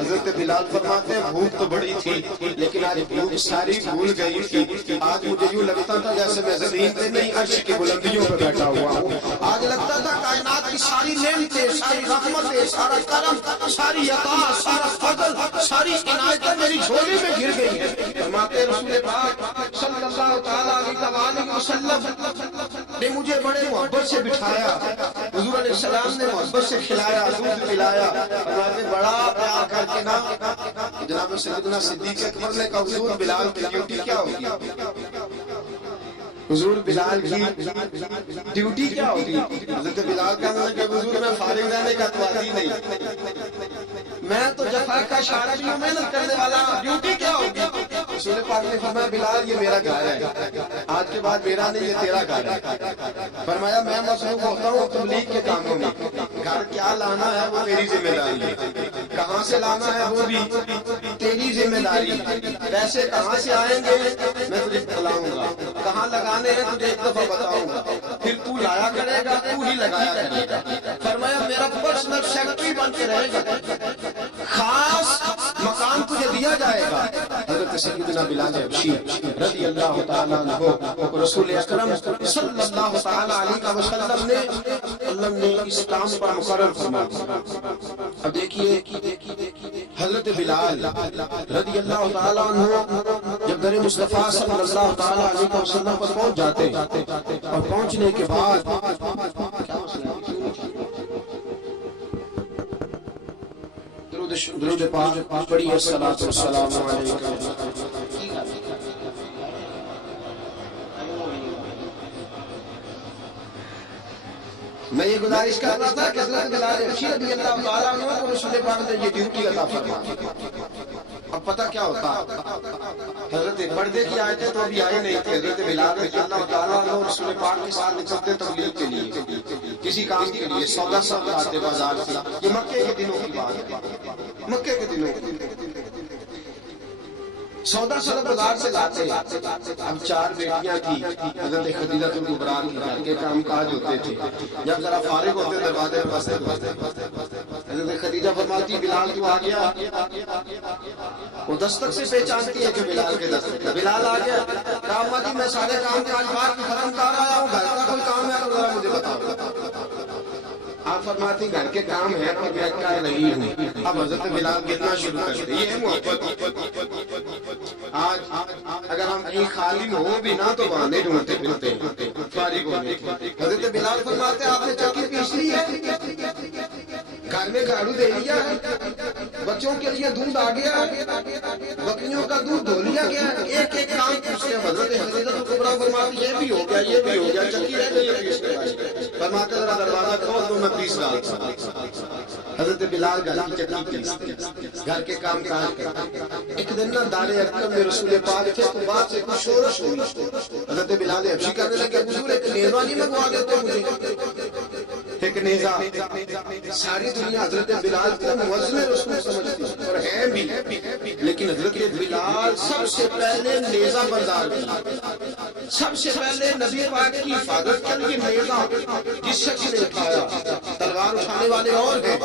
حضرت بلال فرماتے ہیں بھوک تو بڑی تھی لیکن آج بھوک ساری بھول گئی تھی، آج مجھے یوں لگتا تھا جیسے میں زمین پہ نہیں عرش کی بلندیوں پر بیٹھا ہوا ہوں، آج لگتا تھا کائنات کی ساری نعمتیں، ساری رحمتیں، سارا کرم، ساری عطا، سارا فضل، ساری عنایتیں میری جھولی میں گر گئی ہیں۔ فرماتے رسول پاک صلی اللہ تعالیٰ علیہ وسلم نے مجھے بڑے محبت سے بٹھایا، حضور علیہ السلام نے محبت سے کھلایا، دودھ پلایا، فرماتے بڑا پیار کر کے نا جناب سیدنا صدیق اکبر نے کہا حضور بلال کی ڈیوٹی کیا ہوگی؟ حضور بلال کی ڈیوٹی کیا ہوگی؟ حضرت بلال کہنے لگے کہ حضور میں فارغ رہنے کا تو عادی نہیں، میں تو جفا کا شارب ہوں، محنت کرنے والا، ڈیوٹی کیا ہوگی؟ رسول پاک نے فرمایا بلال یہ میرا گھر ہے، آج کے بعد میرا نہیں یہ تیرا گھر ہے۔ فرمایا میں مصروف ہوتا ہوں تبلیغ کے کاموں میں، گھر کیا لانا ہے وہ تیری ذمہ داری ہے، کہاں سے لانا ہے وہ بھی تیری ذمہ داری ہے، پیسے کہاں سے آئیں گے میں تجھے بتلاؤں گا، کہاں لگانے ہیں تجھے ایک دفعہ بتاؤں گا، پھر تو لایا کرے گا، تو ہی لگایا کرے گا۔ فرمایا میرا پرسنل سیکرٹری بن کے رہے گا، خاص مقام تجھے دیا جائے گا۔ حضرت سیدنا بلال حبشی رضی اللہ تعالیٰ عنہ رسول اکرم صلی اللہ تعالیٰ علیہ وسلم نے اسلام پر مقرر فرمایا۔ اب دیکھیے حضرت بلال رضی اللہ تعالیٰ عنہ جب در مصطفیٰ صلی اللہ تعالیٰ علیہ وسلم پر پہنچ جاتے اور پہنچنے کے بعد کیا مسئلہ ہے؟ درود پاک پڑھیے الصلاۃ والسلام علیکم۔ میں یہ گزارش کر رہا تھا کہ حضرت بلال حبشی رضی اللہ تعالیٰ عنہ کو رسول پاک نے یہ ڈیوٹی عطا فرمائی۔ اب پتہ کیا ہوتا، حضرت پردے کی آیتیں تو ابھی آئی نہیں تھی، حضرت بلال رضی اللہ تعالیٰ عنہ رسول پاک کے ساتھ نکلتے تبلیغ کے لیے، کسی کام کے لیے، سودا سب لاتے بازار سے، یہ مکے کے دنوں کی بات ہے، مکے کے دنوں سودا سب بازار سے لاتے۔ اب 4 بیٹیاں تھی، حضرت خدیجہ کبریٰ کے گھر کے کام کاج ہوتے تھے، جب ذرا فارغ ہوتے دروازے پر بستے، حضرت خدیجہ فرماتی بلال تو آ گیا، وہ دستک سے پہچانتی ہے کہ بلال کے دستک، بلال آ گیا، کہا اماں جی میں سارے کام کاج بات ختم کر آیا ہوں، گھر کا کوئی کام ہے تو ذرا مجھے بتاؤ۔ آپ فرماتی گھر کے کام ہے تو میں کر رہی ہوں۔ اب حضرت بلال کتنا شروع کرتے، یہ ہے محبت۔ آج اگر ہم کہیں خالی ہو بھی نہ تو بہانے ڈھونڈتے پھرتے ہیں فارغ ہونے کے۔ حضرت بلال فرماتے آپ نے چکی پیس لی ہے، گھر میں جھاڑو دے لیا ہے، بچوں کے لیے دودھ آ گیا ہے، بکریوں کا دودھ دھو لیا گیا ہے، ایک ایک کام پوچھتے ہیں۔ حضرت خدیجہ کبریٰ فرماتی یہ بھی ہو گیا، یہ بھی ہو گیا، چکی رہ گئی ہے پیسنے والی۔ فرماتے ذرا دروازہ کھول دو میں پیس ڈالتا ہوں۔ حضرت بلال گھر کی چکی پیستے، گھر کے کام کاج کرتے۔ ایک دن نہ دار ارقم میں رسول پاک تھے تو بات سے کچھ شورش ہوئی، حضرت بلال حبشی کہنے لگے حضور ایک نیزہ نہیں منگوا دیتے مجھے؟ ایک نیزہ. ساری دنیا حضرت بلال کو مؤذن رسول سمجھتی اور ہیں بھی، لیکن حضرت بلال سب سے پہلے نیزہ بردار کی، سب سے پہلے نبی پاک کی حفاظت کے لیے نیزہ جس شخص نے اٹھایا. تلوار اٹھانے والے اور ہیں،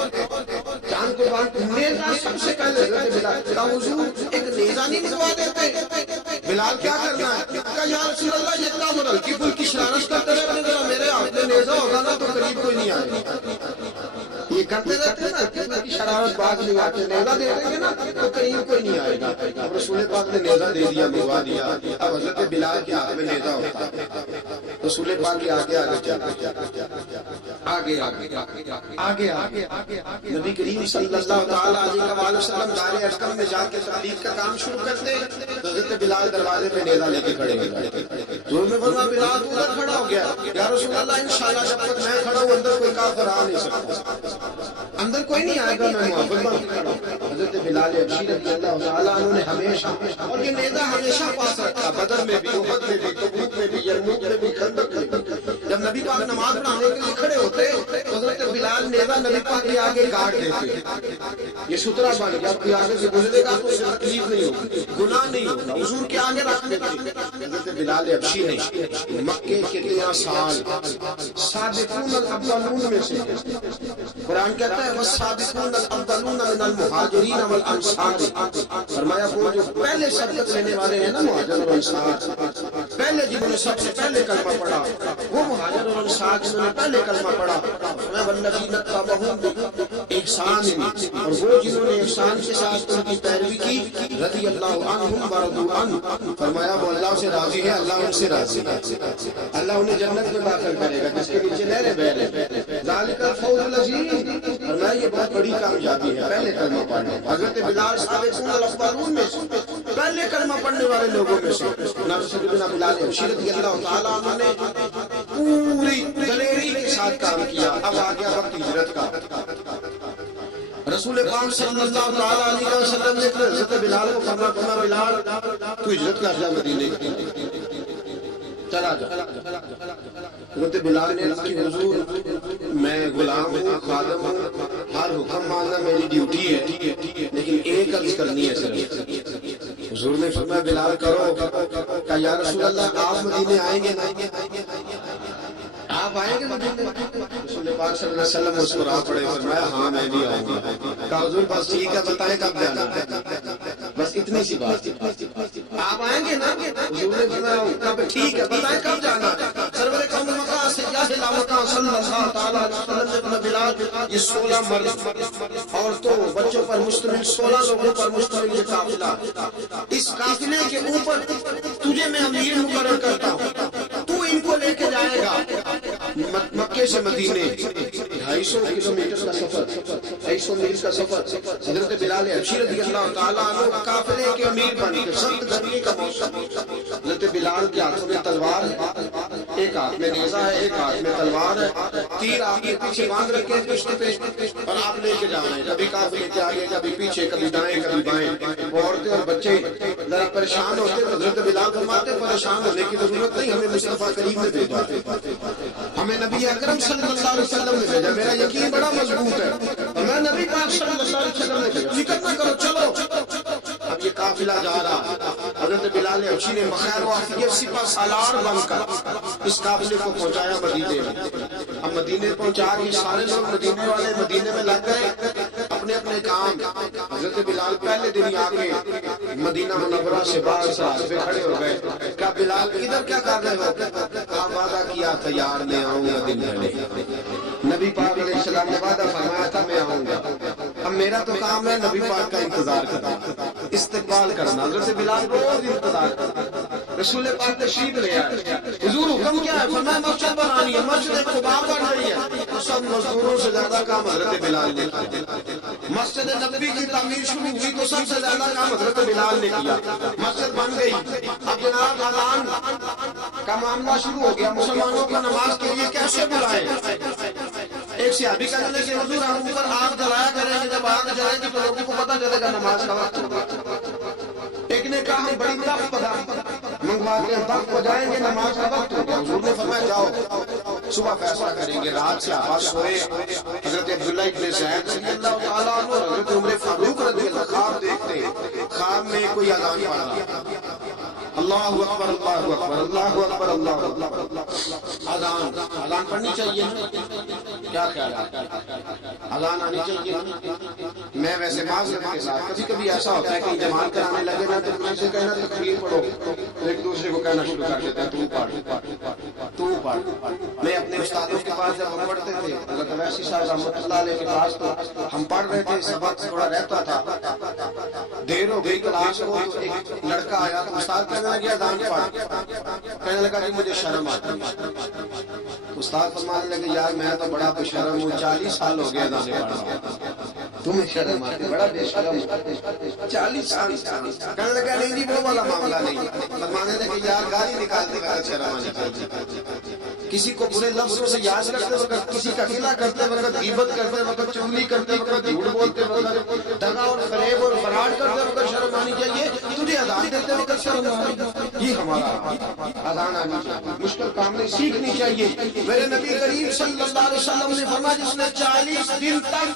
جان قربان. نیزہ سب سے پہلے حضرت بلال. حضور ایک نیزہ نہیں نکوا دیتے؟ بلال کیا کرنا ہے؟ کہا یا رسول اللہ یہ اتنا ہلکی پھلکی شرارت کرتے رہتے ہیں، میرے ہاتھ میں نیزہ ہوگا نا تو قریب کوئی نہیں آئے گا. یہ کرتے رہتے ہیں نا کہ شرارت باز نہیں آتے، نیزہ دے دیں گے نا تو قریب کوئی نہیں آئے گا. اب رسول پاک نے نیزہ دے دیا، منگوا دیا. اب حضرت بلال کے ہاتھ میں نیزہ ہوتا ہے. رسول پاک کے آگے آگے آگے نبی کریم صلی اللہ تعالیٰ علیہ وسلم دار ارقم میں جا کے تبلیغ کا کام شروع کرتے. حضرت بلال دروازے پہ نیزہ لے کے کھڑے ہوئے. حضور نے فرمایا بلال تو ادھر کھڑا ہو گیا. یا رسول اللہ انشاءاللہ جب تک میں کھڑا ہوں اندر کوئی کافر آ نہیں سکتا، اندر کوئی نہیں آئے گا، میں محبت بن کھڑا ہوں. حضرت بلال حبشی رضی اللہ تعالیٰ عنہ نے ہمیشہ، اور یہ نیزہ ہمیشہ پاس رکھا، بدر میں بھی، احد میں بھی، تبوک میں بھی، یرموک میں بھی، خندق میں بھی. جب نبی پاک نماز پڑھانے کے لیے کھڑے ہوتے تو حضرت بلال نیزہ نبی پاک کے آگے گاڑ دیتے. یہ سترہ بن گیا، کوئی آگے سے گزرے گا تو اسے تکلیف نہیں ہوگی، گناہ نہیں ہوگا. حضور کے آگے رکھ دیتے. حضرت بلال حبشی نے مکے کے 13 سال سابقون الاولون میں سے، قرآن کہتا ہے والسابقون الاولون من المہاجرین والانصار. فرمایا وہ جو پہلے سبقت لینے والے ہیں نا مہاجر اور انصار، پہلے جنہوں نے سب سے پہلے کلمہ پڑھا وہ مہاجر اور انصار جنہوں نے پہلے کلمہ پڑھا. والذین اتبعوہم بإحسان، اور وہ جنہوں نے احسان کے ساتھ ان کی پیروی کی. رضی اللہ عنہم ورضوا عنہ، فرمایا وہ اللہ سے راضی ہے، اللہ ان سے راضی ہے. اللہ انہیں جنت میں داخل کرے گا جس کے نیچے نہریں بہ رہی ہیں. ذالک الفوز العظیم، فرمایا یہ بہت بڑی کامیابی ہے پہلے کلمہ پڑھنے. حضرت بلال سابقون الاولون میں سے، پہلے کلمہ پڑھنے والے لوگوں میں سے. سیدنا بلال حبشی رضی اللہ تعالیٰ عنہ نے پوری دلیری کے ساتھ کام کیا. اب آ گیا وقت ہجرت کا. رسول پاک صلی اللہ تعالیٰ علیہ وسلم نے حضرت بلال کو فرمایا بلال تو ہجرت کر جا مدینے کی، چلا جا. حضرت بلال نے عرض کی حضور میں غلام ہوں، خادم ہوں، ہر حکم ماننا میری ڈیوٹی ہے، لیکن ایک عرض کرنی ہے صرف. حضور نے فرمایا بلال کرو. کہا یا رسول اللہ آپ مدینے آئیں گے نا؟ آپ آئیں گے مدینے؟ رسول پاک صلی اللہ علیہ وسلم مسکرا پڑے، فرمایا ہاں میں بھی آؤں گا. کہا حضور بس ٹھیک ہے بتائیں کب جانا ہے، بس اتنی سی بات. آپ آئیں گے نا؟ حضور نے فرمایا ٹھیک ہے بتائیں کب جانا ہے. سرور قوم مکہ سیاہ لاوکہ صلی اللہ تعالیٰ علیہ وسلم نے فرمایا بلال یہ 16 مرد عورتوں بچوں پر مشتمل 16 لوگوں پر مشتمل یہ قافلہ، اس قافلے کے اوپر تجھے میں امیر مقرر کرتا ہوں، تو ان کو لے کے جائے گا مکے سے مدینے. 250 کلومیٹر کا سفر، 250 میل کا سفر. حضرت بلال حبشی رضی اللہ تعالیٰ عنہ قافلے کے امیر بن کے، سخت گرمی کا موسم. حضرت بلال کے ہاتھوں میں تلوار ہے، ایک ہاتھ میں نیزہ ہے، ایک ہاتھ میں تلوار ہے، تیر آپ کے پیچھے باندھ رکھے پشت پہ، اور آپ لے کے جا رہے ہیں کبھی قافلے کے آگے کبھی پیچھے، کبھی دائیں کبھی بائیں. عورتیں اور بچے ذرا پریشان ہوتے. حضرت بلال فرماتے پریشان ہونے کی ضرورت نہیں، ہمیں مصطفیٰ کریم نے بھیجا، ہمیں نبی اکرم صلی اللہ علیہ وسلم نے بھیجا. میرا یقین بڑا مضبوط ہے، میں نبی پاک صلی اللہ علیہ وسلم نے بھیجا، فکر نہ کرو چلو. اب یہ قافلہ جا رہا. حضرت بلال حبشی نے بخیر و عافیت سپہ سالار بن کر اس قافلے کو پہنچایا مدینے میں. اب مدینے پہنچا کے سارے لوگ مدینے والے مدینے میں لگ گئے اپنے اپنے کام. حضرت بلال پہلے دن آ کے مدینہ منورہ سے باہر سراج پہ کھڑے ہو گئے. کہا بلال ادھر کیا کر رہے ہو؟ کہا وعدہ کیا تھا یار میں آؤں گا دن بھر. نبی پاک علیہ السلام نے وعدہ فرمایا تھا میں آؤں گا. اب میرا تو کام ہے نبی پاک کا انتظار کرنا، استقبال کرنا. حضرت بلال روز انتظار کرنا. رسول پاک تشریف لے آئے. حضور حکم کیا ہے؟ فرمایا مسجد بنانی ہے، مسجد قباء بن رہی ہے. سب مزدوروں سے زیادہ کام حضرت بلال نے کیا. مسجد نبوی کی تعمیر شروع ہوئی تو سب سے زیادہ کام حضرت بلال نے کیا. مسجد بن گئی. اب جناب اذان کا معاملہ شروع ہو گیا. مسلمانوں کو نماز کے لیے کیسے بلائیں؟ ایک صحابی کہنے لگے کہ حضور ہم اوپر آگ جلایا کریں گے، جب آگ جلائیں گے تو لوگوں کو پتہ چلے گا نماز کا وقت ہوگا. ایک نے کہا ہم بڑی دف منگواتے ہیں، دف بجائیں گے نماز کا وقت ہوگا. حضور نے فرمایا جاؤ صبح فیصلہ کریں گے. رات سے آباد سوئے حضرت عبداللہ ابن زید رضی اللہ تعالیٰ عنہ اور حضرت عمر فاروق رضی اللہ خواب دیکھتے ہیں. خواب میں کوئی اذان پڑھ رہا, اللہ اکبر اللہ اکبر اللہ اکبر اللہ اکبر. اذان پڑھنی چاہیے, کیا خیال ہے؟ اذان آنی چاہیے. میں ویسے معذرت کے ساتھ کبھی کبھی ایسا ہوتا ہے کہ جماعت کرانے لگے نا تو کسی سے کہنا تکبیر پڑھو, ایک دوسرے کو کہنا شروع کر دیتا ہے تو پڑھ. میں اپنے استادوں کے پاس جب ہم پڑھتے تھے, حضرت ویسی صاحب رحمۃ اللہ علیہ کے پاس, تو ہم پڑھ رہے تھے, سبق تھوڑا رہتا تھا, دیر ہو گئی کلاس کو, تو ایک لڑکا آیا تو استاد کہنے لگے اذان پڑھ. کہنے لگا کہ مجھے شرم آتی ہے. استاد فرمانے لگے یار میں تو بڑا بشرم ہوں, 40 سال ہو گئے اذان پڑھ رہا ہوں, تمہیں شرم آتی, بڑا بے شرم, 40 سال. کہنے لگا نہیں جی وہ والا معاملہ نہیں. فرمانے لگے یار گالی نکالتے وقت شرم آنی چاہیے, کسی کو برے لفظوں سے یاد کرتے وقت, کسی کا خلا کرتے وقت, غیبت کرتے وقت, چغلی کرتے وقت, جھوٹ بولتے وقت, دغا اور فریب اور فراڈ کرتے وقت شرم آنی چاہیے. تجھے اذان دیتے وقت شرم آنی, یہ ہمارا اذان آنی چاہیے. مشکل کام نہیں, سیکھنی چاہیے. میرے نبی کریم صلی اللہ علیہ وسلم نے فرمایا جس نے 40 دن تک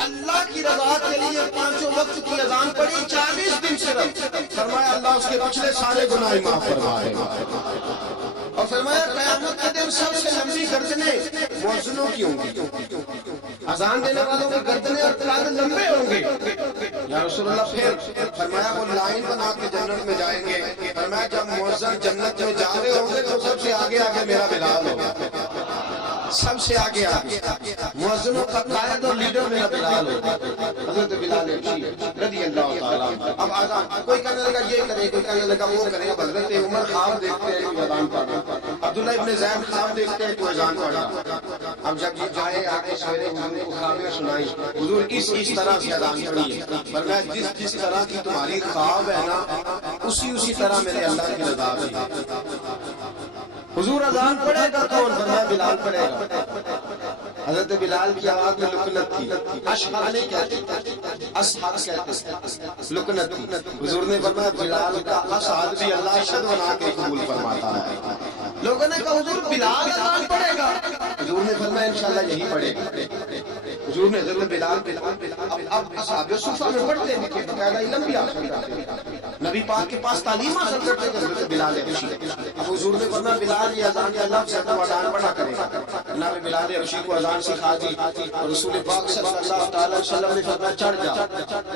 اللہ کی رضا کے لیے 5 وقت کی اذان پڑھی, 40 دن صرف, فرمایا اللہ اس کے پچھلے سارے گناہ معاف فرما دے گا. اور فرمایا قیامت کے دن سب سے لمبی گردنیں مؤذنوں کی ہوں گی, اذان دینے والوں کی گردنیں اور قد لمبے ہوں گے. یا رسول اللہ, پھر فرمایا وہ لائن بنا کے جنت میں جائیں گے. فرمایا جب مؤذن جنت میں جا رہے ہوں گے تو سب سے آگے آگے میرا بلال ہوگا, سب سے آگے آگے مؤذنوں کا قائد اور لیڈر میرا بلال ہوگا, حضرت بلال حبشی رضی اللہ تعالیٰ. اب اذان کوئی کہنے لگا یہ کرے, کوئی کہنے لگا وہ کرے. حضرت عمر خواب دیکھتے ہیں کوئی اذان پڑھ رہا, عبداللہ ابن زید خواب دیکھتے ہیں کوئی اذان پڑھ رہا. اب جب یہ جائے آگے سویرے حضور کو خوابیں سنائی, حضور اس طرح سے اذان پڑھی ہے. فرمایا جس طرح کی تمہاری خواب ہے نا, اسی طرح میرے اللہ کی رضا ہے. حضور اذان پڑھے گا کون؟ فرمایا بلال پڑھے گا. حضرت بلال کی آواز میں لکنت تھی, اشعار نہیں کہتے, اسحار کہتے, لکنت تھی. حضور نے فرمایا بلال کا اسحار بھی اللہ اشہد بنا کے قبول فرماتا ہے. لوگوں نے کہا حضور بلال اذان پڑھے گا, حضور نے فرمایا انشاءاللہ یہی پڑھے گا. حضور نے حضرت بلال اب اصحاب صفہ میں پڑھتے ہیں کہ بقاعدہ علم بھی حاصل کرتے ہیں, نبی پاک کے پاس تعلیم حاصل کرتے ہیں حضرت بلال حبشی. اب حضور نے فرمایا بلال یہ اذان کے اللہ سے اذان پڑھا کرے گا. جناب بلال حبشی کو اذان سکھا دی, اور رسول پاک صلی اللہ تعالی وسلم نے فرمایا چڑھ جا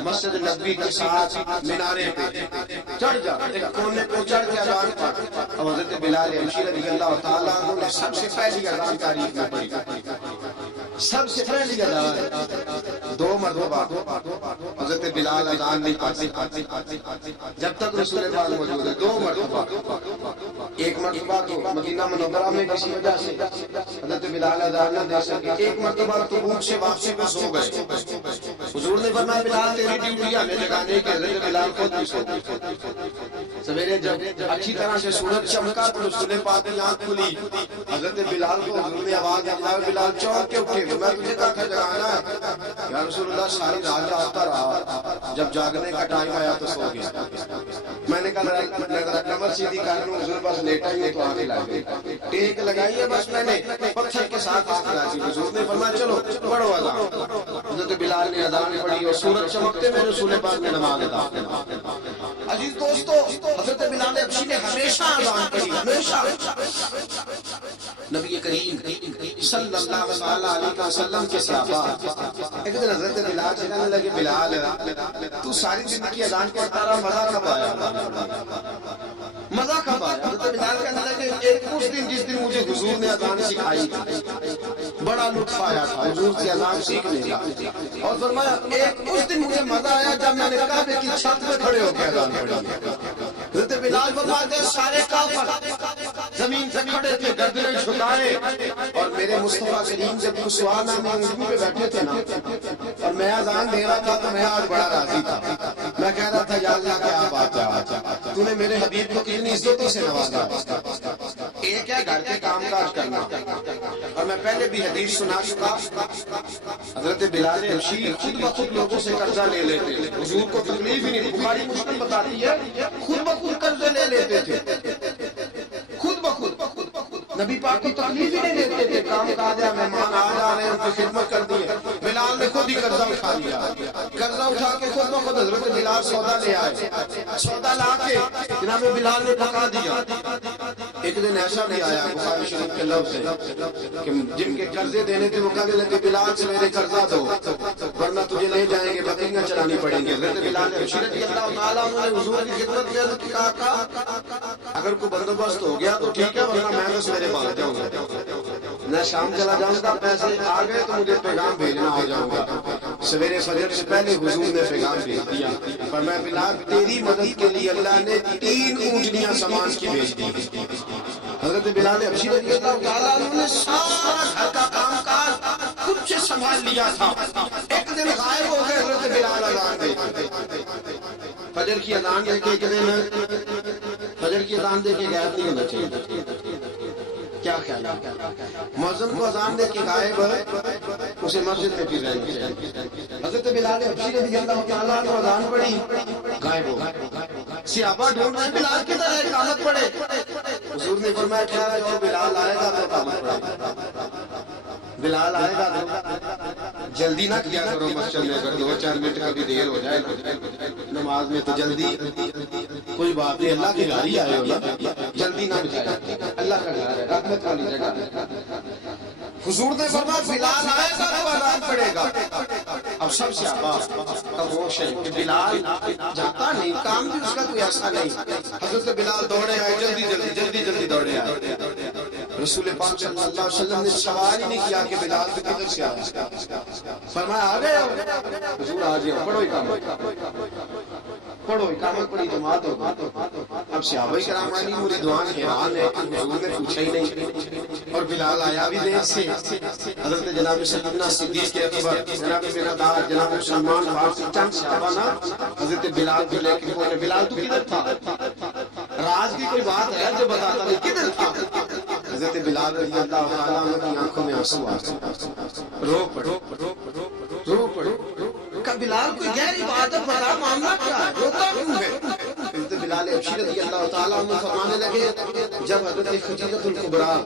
مسجد نبوی کے ساتھ مینارے پہ, چڑھ جا ایک کونے پہ چڑھ کے اذان پڑھ. اب حضرت بلال حبشی رضی اللہ تعالیٰ عنہ نے سب سے پہلی اذان تاریخ میں پڑھی, سب سے پہلی اذان 2 مرتبہ. حضرت بلال اذان نہیں پڑھتے جب تک رسول پاک موجود ہے, 2 مرتبہ. ایک مرتبہ تو مدینہ منورہ میں کسی وجہ سے حضرت بلال اذان نہ دے سکے, ایک مرتبہ تبوک سے واپسی پہ سو گئے. حضور نے فرمایا بلال تیری ڈیوٹی ہمیں جگانے کی. حضرت بلال خود بھی سو گئے. سویرے جب اچھی طرح سے سورج چمکا تو رسول پاک کی آنکھ کھلی. حضرت بلال کو حضور نے آواز دیا, بلال چونک کے اٹھے, میں تجھے کہا تھا جگانا ہے. یا رسول اللہ ساری رات جاگتا رہا, جب جاگنے کا ٹائم آیا تو سو گیا. میں نے کہا کمر سیدھی کر لوں, حضور بس لیٹا ہی تو آنکھیں لگ گئی, ٹیک لگائی ہے بس, میں نے پتھر کے ساتھ آنکھ لگی. حضور نے فرمایا چلو پڑھو اذان. حضرت بلال نے اذان پڑھی اور سورج چمکتے میں رسول پاک نے نماز ادا کی. عزیز دوستو, حضرت بلال حبشی نے ہمیشہ اذان پڑھی, ہمیشہ. نبی کریم صلی اللہ علیہ وسلم کے صحابہ ایک دن حضرت بلال سے کہنے لگے, بلال تو ساری زندگی اذان پڑھتا رہا, مزہ کب آیا؟ مزہ کب آیا؟ حضرت بلال کہنے لگے ایک اس دن جس دن مجھے حضور نے اذان سکھائی تھی, بڑا لطف آیا تھا حضور سے اذان سیکھنے کا. اور فرمایا ایک اس دن مجھے مزہ آیا جب میں نے کعبے کی چھت پہ کھڑے ہو کے اذان پڑھی. حضرت بلال فرماتے ہیں سارے کافر زمین سے کھڑے تھے, گردنیں جھکائے, اور میرے مصطفیٰ کریم جب کسوانہ میں انگلی پہ بیٹھے تھے نا, اور میں اذان دے رہا تھا تو میں آج بڑا راضی تھا. میں کہہ رہا تھا یا اللہ کیا بات ہے, تو نے میرے حبیب کو کتنی عزتوں سے نوازا. ایک ہے گھر کے کام کاج کرنا, اور میں پہلے بھی حدیث سنا چکا, حضرت بلال حبشی خود بخود لوگوں سے قرضہ لے لیتے, حضور کو تکلیف ہی نہیں. بخاری مسلم بتاتی ہے خود بخود قرضے لے لیتے تھے, خود بخود. نبی پاک کو تکلیف ہی نہیں دیتے تھے، کام کاج ہے، مہمان آ جا رہے ہیں، ان کی خدمت کر دی ہے۔ بلال نے خود ہی قرضہ اٹھا لیا، قرضہ اٹھا کے خود بخود حضرت بلال سودا لے آئے، سودا لا کے جناب بلال نے پکا دیا۔ ایک دن ایسا بھی آیا بخاری شریف کے لفظ ہے کہ جن کے قرضے دینے تھے وہ کہنے لگے بلال سے میرے قرضہ دو ورنہ تجھے لے جائیں گے، بکریاں چلانی پڑیں گے۔ حضرت بلال رضی اللہ تعالیٰ عنہ نے حضور کی خدمت میں عرض کہا اگر کوئی بندوبست ہو گیا تو ٹھیک ہے ورنہ میں تو سویرے بھاگ جاؤں گا، میں شام چلا جاؤں گا، پیسے آ گئے تو مجھے پیغام بھیجنا ہو جاؤں گا۔ سویرے فجر سے پہلے حضور نے پیغام بھیج دیا، فرمایا بلال تیری مدد کے لیے اللہ نے 3 اونٹنیاں سامان کی بھیج دی۔ حضرت بلال حبشی رضی اللہ تعالیٰ عنہ نے سارا گھر کا کام کاج خود سے سنبھال لیا تھا۔ ایک دن غائب ہو گئے حضرت بلال اذان دے فجر کی اذان دے کے، ایک دن فجر کی اذان دے کے غائب نہیں ہونا چاہیے، کیا خیال ہے؟ مؤذن کو اذان دے کے غائب ہے اسے مسجد میں پھر رہنا چاہیے۔ حضرت بلال حبشی رضی اللہ تعالیٰ عنہ اذان پڑھی غائب ہو گئے، صحابہ ڈھونڈ رہے بلال کدھر ہے، اقامت پڑھے۔ حضور نے فرمایا ٹھہرا جو بلال آئے گا تو اقامت پڑھے گا، بلال آئے گا تو جلدی نہ کیا کرو مسجد میں، اگر 2-4 منٹ کبھی دیر ہو جائے نماز میں تو جلدی کوئی بات نہیں، اللہ کی گاڑی آئے ہو نا، جلدی نہ بجائے، اللہ کا گھر ہے، رحمت والی جگہ۔ حضور نے فرمایا بلال آئے گا تو اذان پڑے گا۔ اب سب سے روش ہے کہ بلال جاتا نہیں، کام بھی اس کا کوئی ایسا نہیں۔ حضرت بلال دوڑے آئے، جلدی دوڑے آئے۔ رسول پاک صلی اللہ علیہ وسلم نے سوال ہی نہیں کیا کہ بلال تو کدھر سے آیا، فرمایا آ گئے ہو؟ حضور آ گئے، پڑھو اقامت پڑھی، جماعت ہو۔ اب صحابہ کرام علی مریدوان حیران ہے کہ حضور نے پوچھا ہی نہیں اور بلال آیا بھی دیر سے۔ حضرت جناب سیدنا صدیق اکبر، جناب مقداد، جناب سلمان فارسی، چند صحابہ نا حضرت بلال کو لے کے بولے بلال تو کدھر تھا، راز کی کوئی بات ہے جو بتاتا نہیں، کدھر تھا؟ حضرت بلال رضی اللہ تعالیٰ عنہ کی آنکھوں میں آنسو آ گئے، رو پڑے۔ کہ بلال کوئی گہری بات ہے، بتا معاملہ کیا ہے، روتا کیوں ہے؟ حضرت بلال حبشی رضی اللہ تعالیٰ عنہ فرمانے لگے جب حضرت خدیجہ الکبریٰ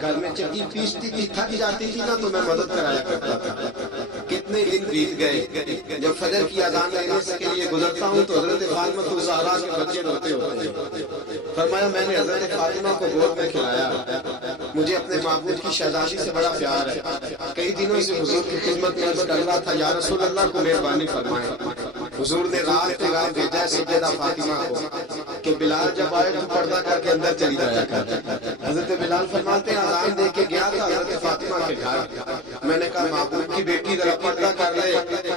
گھر میں چکی پیستی تھی، تھک جاتی تھی نا تو میں مدد کرایا کرتا تھا۔ کتنے دن بیت گئے، جب فجر کی اذان دینے کے لیے گزرتا ہوں تو حضرت فاطمہ الزہرا کے بچے روتے ہوتے ہیں۔ فرمایا میں نے حضرت فاطمہ کو گود میں کھلایا، مجھے اپنے معبود کی شہزادی سے بڑا پیار ہے، کئی دنوں سے حضور کی خدمت میں عرض کر رہا تھا یا رسول اللہ کو مہربانی فرمائے۔ حضور نے رات پیغام بھیجا ہے سیدہ فاطمہ کو کہ بلال جب آئے تو پردہ کر کے اندر چلی جایا کر۔ حضرت بلال فرماتے ہیں اذان دے کے گیا تھا حضرت فاطمہ کے گھر، میں نے کہا معبود کی بیٹی ذرا پردہ کر لے،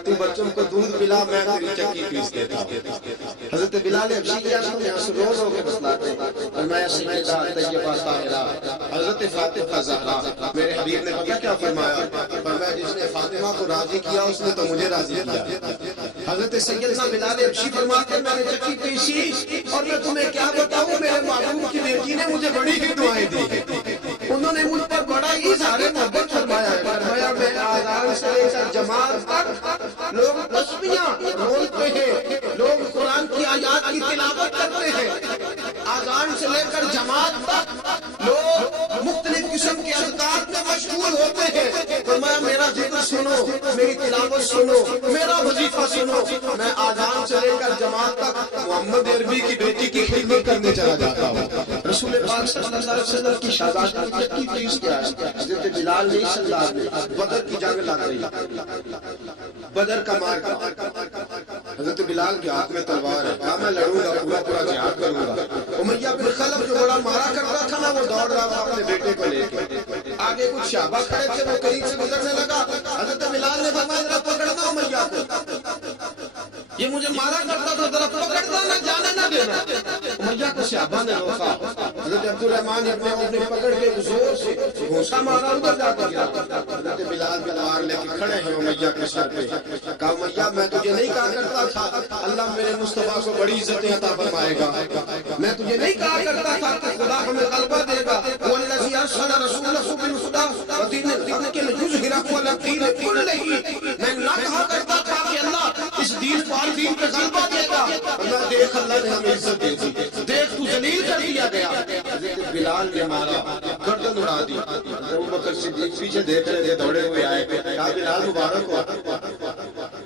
تو بچوں کو دودھ پلا، میں تیری چکی پیس دیتا ہوں۔ حضرت بلال حبشی کی آنکھوں میں آنسو رو کے بتلاتے ہیں، فرمایا سیدہ طیبہ طاہرہ حضرت فاطمہ زہرا، میرے حبیب نے پتہ کیا فرمایا؟ فرمایا جس نے فاطمہ کو راضی کیا اس نے تو مجھے راضی کیا۔ حضرت سیدنا بلال حبشی فرماتے ہیں میں نے چکی پیسی اور میں تمہیں کیا بتاؤں، میرے محبوب کی بیٹی نے مجھے بڑی ہی دعائیں دی، انہوں نے مجھ پر بڑا ہی اظہار محبت فرمایا ہے۔ فرمایا میں آذان سے لے کر جماعت تک لوگ تسبیحاں بولتے ہیں، لوگ قرآن کی آیات کی تلاوت کرتے ہیں، آذان سے لے کر جماعت تک لوگ مختلف قسم کے اذکار میں مشغول ہوتے ہیں۔ فرمایا میرا ذکر سنو، میری تلاوت سنو، میرا وظیفہ سنو، میں آذان سے لے کر جماعت تک محمد عربی کی بیٹی کی خدمت کرنے چلا جاتا ہوں۔ رسول پاک صلی اللہ علیہ وسلم کی شہزادی کی چکی پیس کیا ہے؟ حضرت بلال نہیں سردار نے، بدر کی جنگ لگ رہی، بدر کا مارکا، حضرت بلال کے ہاتھ میں تلوار ہے، کہا میں لڑوں گا، پورا جہاد کروں گا۔ امیہ بن خلف جو بڑا مارا کرتا تھا نا وہ دوڑ رہا تھا اپنے بیٹے کو لے کے، آگے کچھ صحابہ کھڑے تھے وہ قریب سے گزرنے لگا، حضرت بلال نے فرمایا ذرا پکڑنا امیہ کو، یہ مجھے مارا کرتا تھا، ذرا پکڑنا نہ جانے نہ دینا۔ امیہ کو صحابہ نے روکا، حضرت عبد الرحمن اپنے پکڑ کے زور سے گھوسا مارا، ادھر جا کے گرا۔ حضرت بلال تلوار لے کے کھڑے ہیں امیہ کے سر پہ، کہا امیہ میں تجھے نہیں کہا کرتا تھا اللہ میرے مصطفیٰ کو بڑی عزتیں عطا فرمائے گا، میں تجھے نہیں کہا کرتا تھا کہ خدا ہمیں غلبہ دے گا، والذی ارسل رسولہ بالہدی ودین الحق لیظہرہ علی الدین کلہ، میں نہ کہا کرتا تھا کہ اللہ اس دین پر دین پہ غلبہ دے گا، اللہ دیکھ اللہ نے ہمیں عزت دے دی، دیکھ تو ذلیل کر دیا گیا۔ حضرت بلال نے مارا، گردن گردن اڑا دی. ابو بکر صدیق پیچھے دیکھ رہے تھے, دوڑے ہوئے آئے, کہا بلال مبارک ہو,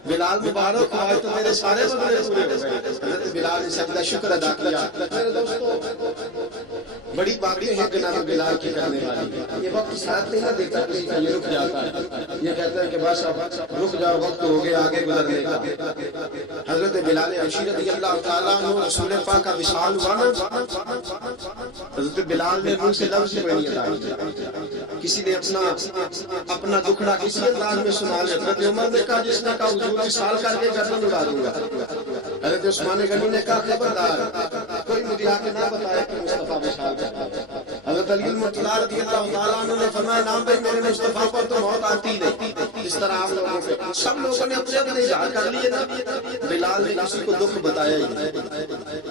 بلال مبارک ہو, آج تو میرے سارے بدلے پورے ہو گئے. حضرت بلال نے سجدہ شکر ادا کیا. میرے دوستو بڑی باتیں ہیں جناب بلال کی کرنے والی. یہ وقت ساتھ نہیں نہ دیتا کسی کا, یہ رک جاتا ہے, یہ کہتا ہے کہ بس اب رک جاؤ, وقت ہو گیا آگے گزرنے کا. حضرت بلال حبشی رضی اللہ تعالیٰ عنہ رسول پاک کا وصال ہوا نا, حضرت بلال نے منہ سے لفظ میں نہیں ادا کیا. کسی نے اپنا دکھڑا کسی انداز میں سنا لیا. حضرت عمر نے کہا جس نے کہا حضور وصال کر کے گردن اڑا دوں گا. حضرت عثمان غنی نے کہا خبردار کوئی مجھے آ کے نہ بتایا کہ مصطفیٰ وصال کرتا ہے. حضرت علی المرتضیٰ رضی اللہ تعالیٰ عنہ نے فرمایا نام بھائی میرے مصطفیٰ پر تو موت آتی نہیں. اس طرح آپ لوگوں سے سب لوگوں نے اپنے اپنے اظہار کر لیے نا, بلال نے کسی کو دکھ بتایا ہی نہیں.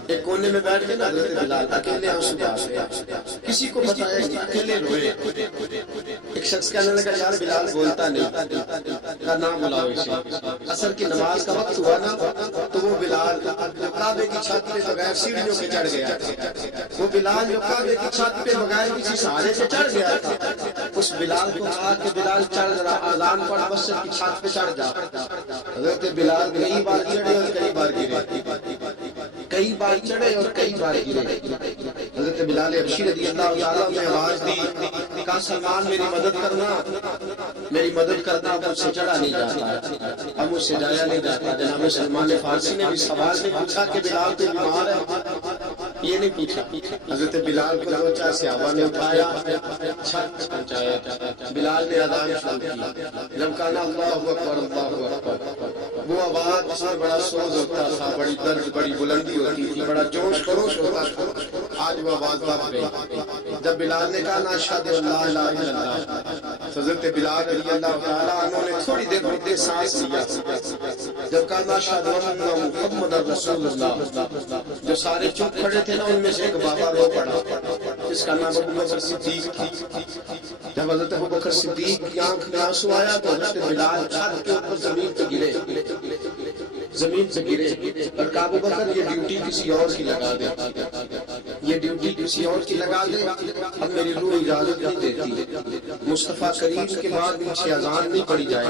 ایک کونے میں بیٹھ کے نا حضرت بلال اکیلے آنسو بہا, کسی کو بتایا ہی نہیں, اکیلے روئے. ایک شخص کہنے لگا یار بلال بولتا نہیں, کا نام بلاؤ اسے. عصر کی نماز کا وقت ہوا نا تو وہ بلال جو کعبے کی چھت پہ بغیر سیڑھیوں کے چڑھ گیا, وہ بلال جو کعبے کی چھت پہ بغیر کسی سہارے سے چڑھ گیا تھا, اس بلال کو کہا کہ بلال چڑھ رہا, اذان پڑھ مسجد کی چھت پہ چڑھ جا. حضرت بلال کئی بار چڑھے اور کئی بار گرے, کئی بار چڑھے اور کئی بار گرے. حضرت بلال حبشی رضی اللہ تعالیٰ نے آواز دی, کہا سلمان میری مدد کرنا, میری مدد کرنا, اب مجھ سے چڑھا نہیں جاتا, اب مجھ سے جایا نہیں جاتا. جناب سلمان فارسی نے بھی سوال نہیں پوچھا کہ بلال تو بیمار ہے, یہ نہیں پوچھا. حضرت بلال کو دو چار صحابہ نے اٹھایا, چھت پہنچایا, بلال نے اذان شروع کی. جب کہا اللہ اکبر اللہ اکبر, وہ آواز جس میں بڑا سوز ہوتا تھا, بڑی درد, بڑی بلندی ہوتی تھی, بڑا جوش خروش ہوتا تھا, آج وہ آواز دب گئی. جب بلال نے کہا نا اشہد ان لا الہ الا اللہ, حضرت بلال رضی اللہ تعالیٰ عنہ نے تھوڑی دیر روتے سانس لیا. جب کہا نا اشہد ان محمد رسول اللہ, جو سارے چپ کھڑے تھے نا ان میں سے ایک بابا رو پڑا جس کا نام ابو بکر صدیق تھا. جب حضرت ابو بکر صدیق کی آنکھ میں آنسو آیا تو حضرت بلال چھت کے اوپر زمین پہ گرے, زمین سے گرے, اور کہا ابو بکر یہ ڈیوٹی کسی اور کی لگا دے, یہ ڈیوٹی کسی اور کی لگا دے, اب میری روح اجازت نہیں دیتی. مصطفیٰ کریم کے بعد پیچھے اذان نہیں پڑی جائے.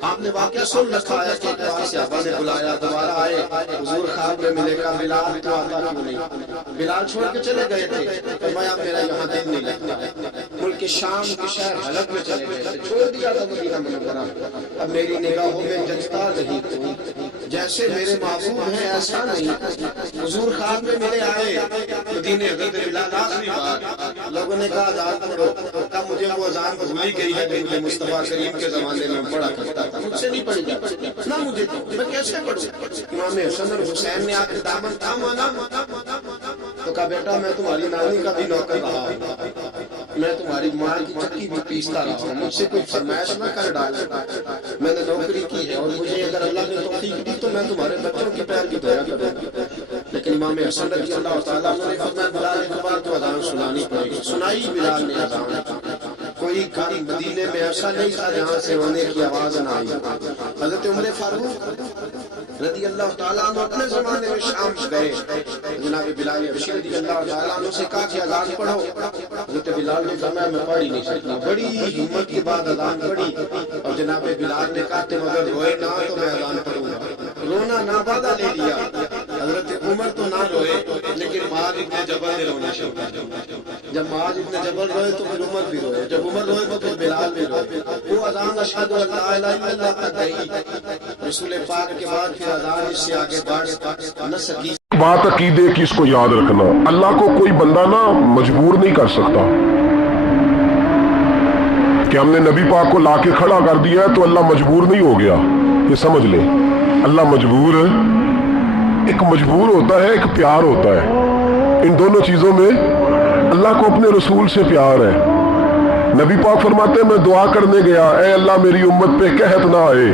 آپ نے واقعہ سن رکھا ہے کہ ایک بار صحابہ نے بلایا, دوبارہ آئے, حضور خواب میں ملے, کہا بلال تو آتا کیوں نہیں. بلال چھوڑ کے چلے گئے تھے, فرمایا میرا یہاں دل نہیں لگتا. ملک شام کے شہر حلب میں چلے گئے تھے, چھوڑ دیا تھا مدینہ منورہ. اب میری نگاہوں میں جچتا نہیں کوئی, جیسے میرے محبوب ہیں ایسا نہیں. حضور خواب میں میرے آئے مدینے, حضرت بلال آخری بار لوگوں نے کہا اذان پڑھو, کہا مجھے وہ اذان بھولی گئی ہے جو مجھے مصطفیٰ کریم کے زمانے میں پڑھا کرتا تھا, مجھ سے نہیں پڑھی جاتی نہ مجھے, میں کیسے پڑھوں. امام حسن اور حسین نے آ کے دامن تھاما نا تو کہا بیٹا میں تمہاری نانی کا بھی نوکر رہا ہوں, میں تمہاری ماں کی چکی بھی پیستا رہا ہوں, مجھ سے کوئی فرمائش نہ کر ڈالا, میں نے نوکری کی ہے, اور مجھے اگر اللہ نے توفیق دی تو میں تمہارے بچوں کی پیر کی دعا کروں گا. لیکن امام حسن رضی اللہ تعالیٰ نے فرمایا بلال ایک بار تو اذان سنانی پڑے گی. سنائی بلال نے اذان. کوئی گھر مدینے میں ایسا نہیں تھا جہاں سے ہونے کی آواز نہ آئی. حضرت عمر فاروق رضی اللہ تعالیٰ عنہ اپنے زمانے میں شام گئے, جناب بلال حبشی رضی اللہ تعالیٰ عنہ سے کہا کہ اذان پڑھو. حضرت بلال نے فرمایا میں پڑھ ہی نہیں سکتا. بڑی ہمت کے بعد اذان پڑھی, اور جناب بلال نے کہا تم اگر روئے نہ تو میں اذان پڑھوں گا. رونا نہ وعدہ لے لیا. حضرت عمر تو نہ روئے, لیکن معاذ ابن جبل نے رونا شروع کیا. جب معاذ ابن جبل روئے تو پھر عمر بھی روئے, جب عمر روئے تو پھر بلال بھی روئے. وہ اذان اشہد ان لا الہ الا اللہ تک گئی. رسول پاک کے بعد پھر اذان اس سے آگے بڑھ نہ سکی. بات عقیدے کی اس کو یاد رکھنا, اللہ کو کوئی بندہ نا مجبور نہیں کر سکتا کہ ہم نے نبی پاک کو لا کے کھڑا کر دیا ہے تو اللہ مجبور نہیں ہو گیا. یہ سمجھ لیں, اللہ مجبور ہے. ایک مجبور ہوتا ہے, ایک پیار ہوتا ہے. ان دونوں چیزوں میں اللہ کو اپنے رسول سے پیار ہے. نبی پاک فرماتے ہیں میں دعا کرنے گیا, اے اللہ میری امت پہ قحط نہ آئے.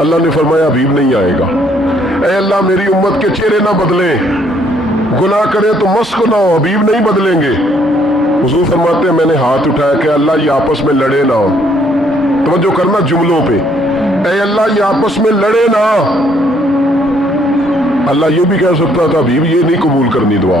اللہ نے فرمایا حبیب نہیں آئے گا. اے اللہ میری امت کے چہرے نہ بدلیں, گناہ کریں تو مسخ نہ ہو, حبیب نہیں بدلیں گے. حضور فرماتے ہیں میں نے ہاتھ اٹھایا کہ اللہ یہ آپس میں لڑے نہ ہو. توجہ کرنا جملوں پہ, اے اللہ یہ آپس میں لڑے نہ. اللہ یہ بھی کہہ سکتا تھا حبیب یہ نہیں قبول کرنی دعا,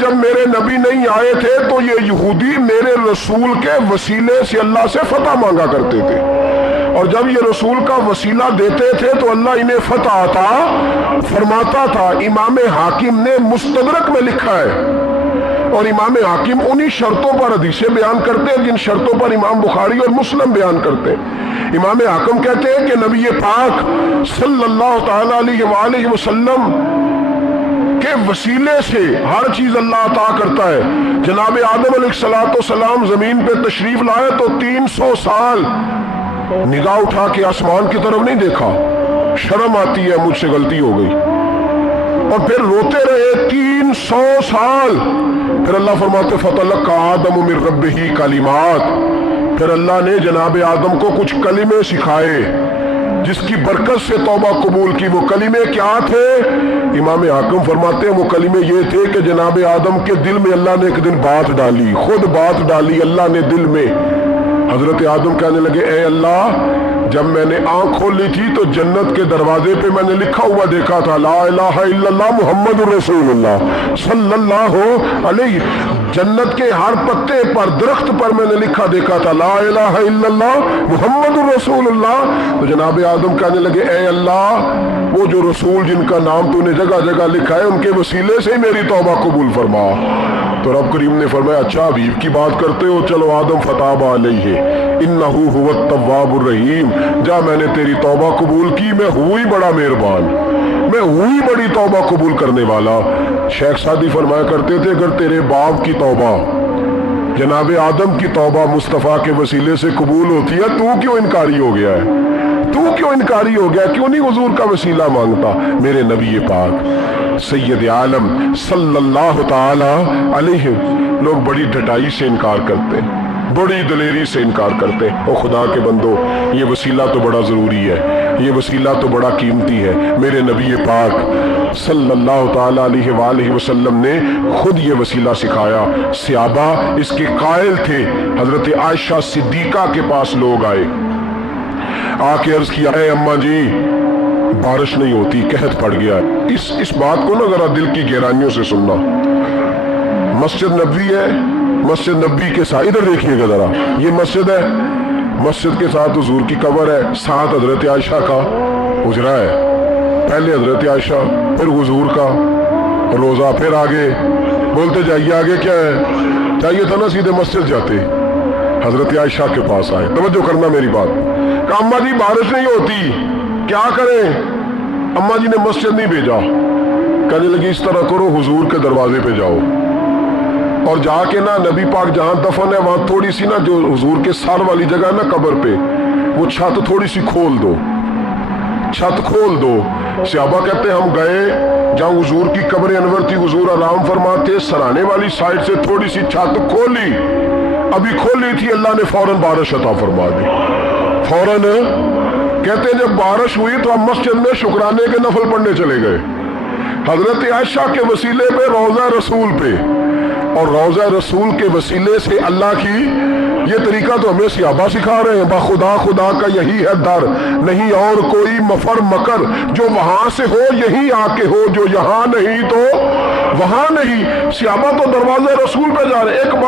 جب میرے نبی نہیں آئے تھے تو یہ یہودی میرے رسول کے وسیلے سے اللہ سے فتح مانگا کرتے تھے، اور جب یہ رسول کا وسیلہ دیتے تھے تو اللہ انہیں فتح عطا فرماتا تھا۔ امام حاکم نے مستدرک میں لکھا ہے، اور امام حاکم انہی شرطوں پر حدیثیں بیان کرتے ہیں جن شرطوں پر امام بخاری اور مسلم بیان کرتے ہیں۔ امام حاکم کہتے ہیں کہ نبی پاک صلی اللہ تعالی علیہ وآلہ وسلم کے وسیلے سے ہر چیز اللہ عطا کرتا ہے۔ جناب آدم علیہ السلام زمین پہ تشریف لائے تو 300 سال نگاہ اٹھا کے آسمان کی طرف نہیں دیکھا، شرم آتی ہے مجھ سے غلطی ہو گئی، اور پھر روتے رہے 300 سال۔ پھر اللہ فرماتے فَتَلَقَّى آدَمُ مِن رَبِّهِ کلمات، پھر اللہ نے جناب آدم کو کچھ کلمے سکھائے جس کی برکت سے توبہ قبول کی۔ وہ کلمے کیا تھے؟ امام حاکم فرماتے ہیں وہ کلمے یہ تھے کہ جناب آدم کے دل میں اللہ نے ایک دن بات ڈالی، خود بات ڈالی اللہ نے دل میں۔ حضرت آدم کہنے لگے اے اللہ، جب میں نے آنکھ کھولی تھی تو جنت کے دروازے پہ میں نے لکھا ہوا دیکھا تھا لا الہ الا اللہ محمد رسول اللہ صلی اللہ علیہ، جنت کے ہر پتے پر درخت پر میں نے لکھا دیکھا تھا لا الہ الا اللہ محمد رسول اللہ۔ تو جناب آدم کہنے لگے اے اللہ، وہ جو رسول جن کا نام تو نے جگہ جگہ لکھا ہے ان کے وسیلے سے میری توبہ قبول فرما۔ تو رب کریم نے فرمایا اچھا حبیب کی بات کرتے ہو، چلو آدم فتاب علیہ انہ هو التواب الرحیم، جا میں نے تیری توبہ قبول کی، میں ہوئی بڑا مہربان، میں ہوئی بڑی توبہ قبول کرنے والا۔ شیخ سعدی فرمایا کرتے تھے اگر تیرے باپ کی توبہ جناب آدم کی توبہ مصطفیٰ کے وسیلے سے قبول ہوتی ہے، تو کیوں انکاری ہو گیا ہے؟ تو کیوں انکاری ہو گیا؟ کیوں نہیں حضور کا وسیلہ مانگتا؟ میرے نبی پاک سید عالم صلی اللہ تعالی علیہ، لوگ بڑی ڈٹائی سے انکار کرتے ہیں، بڑی دلیری سے انکار کرتے ہیں۔ او خدا کے بندو، یہ وسیلہ تو بڑا ضروری ہے، یہ وسیلہ تو بڑا قیمتی ہے۔ میرے نبی پاک صلی اللہ تعالی علیہ وآلہ وسلم نے خود یہ وسیلہ سکھایا۔ صحابہ اس کے قائل تھے۔ حضرت عائشہ صدیقہ کے پاس لوگ آئے، آ کے عرض کیا اے اماں جی بارش نہیں ہوتی، قحط پڑ گیا ہے۔ اس بات کو نا ذرا دل کی گہرائیوں سے سننا۔ مسجد نبوی ہے، مسجد نبی کے ساتھ ادھر دیکھیے گا ذرا، یہ مسجد ہے، مسجد کے ساتھ حضور کی قبر ہے، ساتھ حضرت عائشہ کا حجرہ ہے، پہلے حضرت عائشہ پھر حضور کا روزہ، پھر آگے بولتے جائیے آگے کیا ہے؟ چاہیے تھا نا سیدھے مسجد جاتے، حضرت عائشہ کے پاس آئے۔ توجہ کرنا میری بات کہ اماں جی بارش نہیں ہوتی کیا کریں؟ اماں جی نے مسجد نہیں بھیجا، کہنے لگی اس طرح کرو حضور کے دروازے پہ جاؤ اور جا کے نا نبی پاک جہاں دفن ہے وہاں تھوڑی سی نا جو حضور کے سر والی جگہ ہے نا قبر پہ، وہ چھت تھوڑی سی کھول دو، چھت کھول دو۔ صحابہ کہتے ہم گئے جہاں حضور کی قبر انور تھی، حضور آرام فرماتے، سرانے والی سائڈ سے تھوڑی سی چھت کھولی، ابھی کھولی تھی اللہ نے فوراً بارش عطا فرما دی، فوراً۔ کہتے ہیں جب بارش ہوئی تو ہم مسجد میں شکرانے کے نفل پڑھنے چلے گئے، حضرت عائشہ کے وسیلے پہ روضہ رسول پہ، اور روضہ رسول کے وسیلے سے اللہ کی یہ طریقہ تو ہمیں صحابہ سکھا رہے ہیں۔ بخدا خدا کا یہی ہے در، نہیں اور کوئی مفر مکر، جو وہاں سے ہو یہی آ کے ہو، جو یہاں نہیں تو وہاں نہیں۔ صحابہ تو دروازہ رسول پہ جا رہے، ایک بار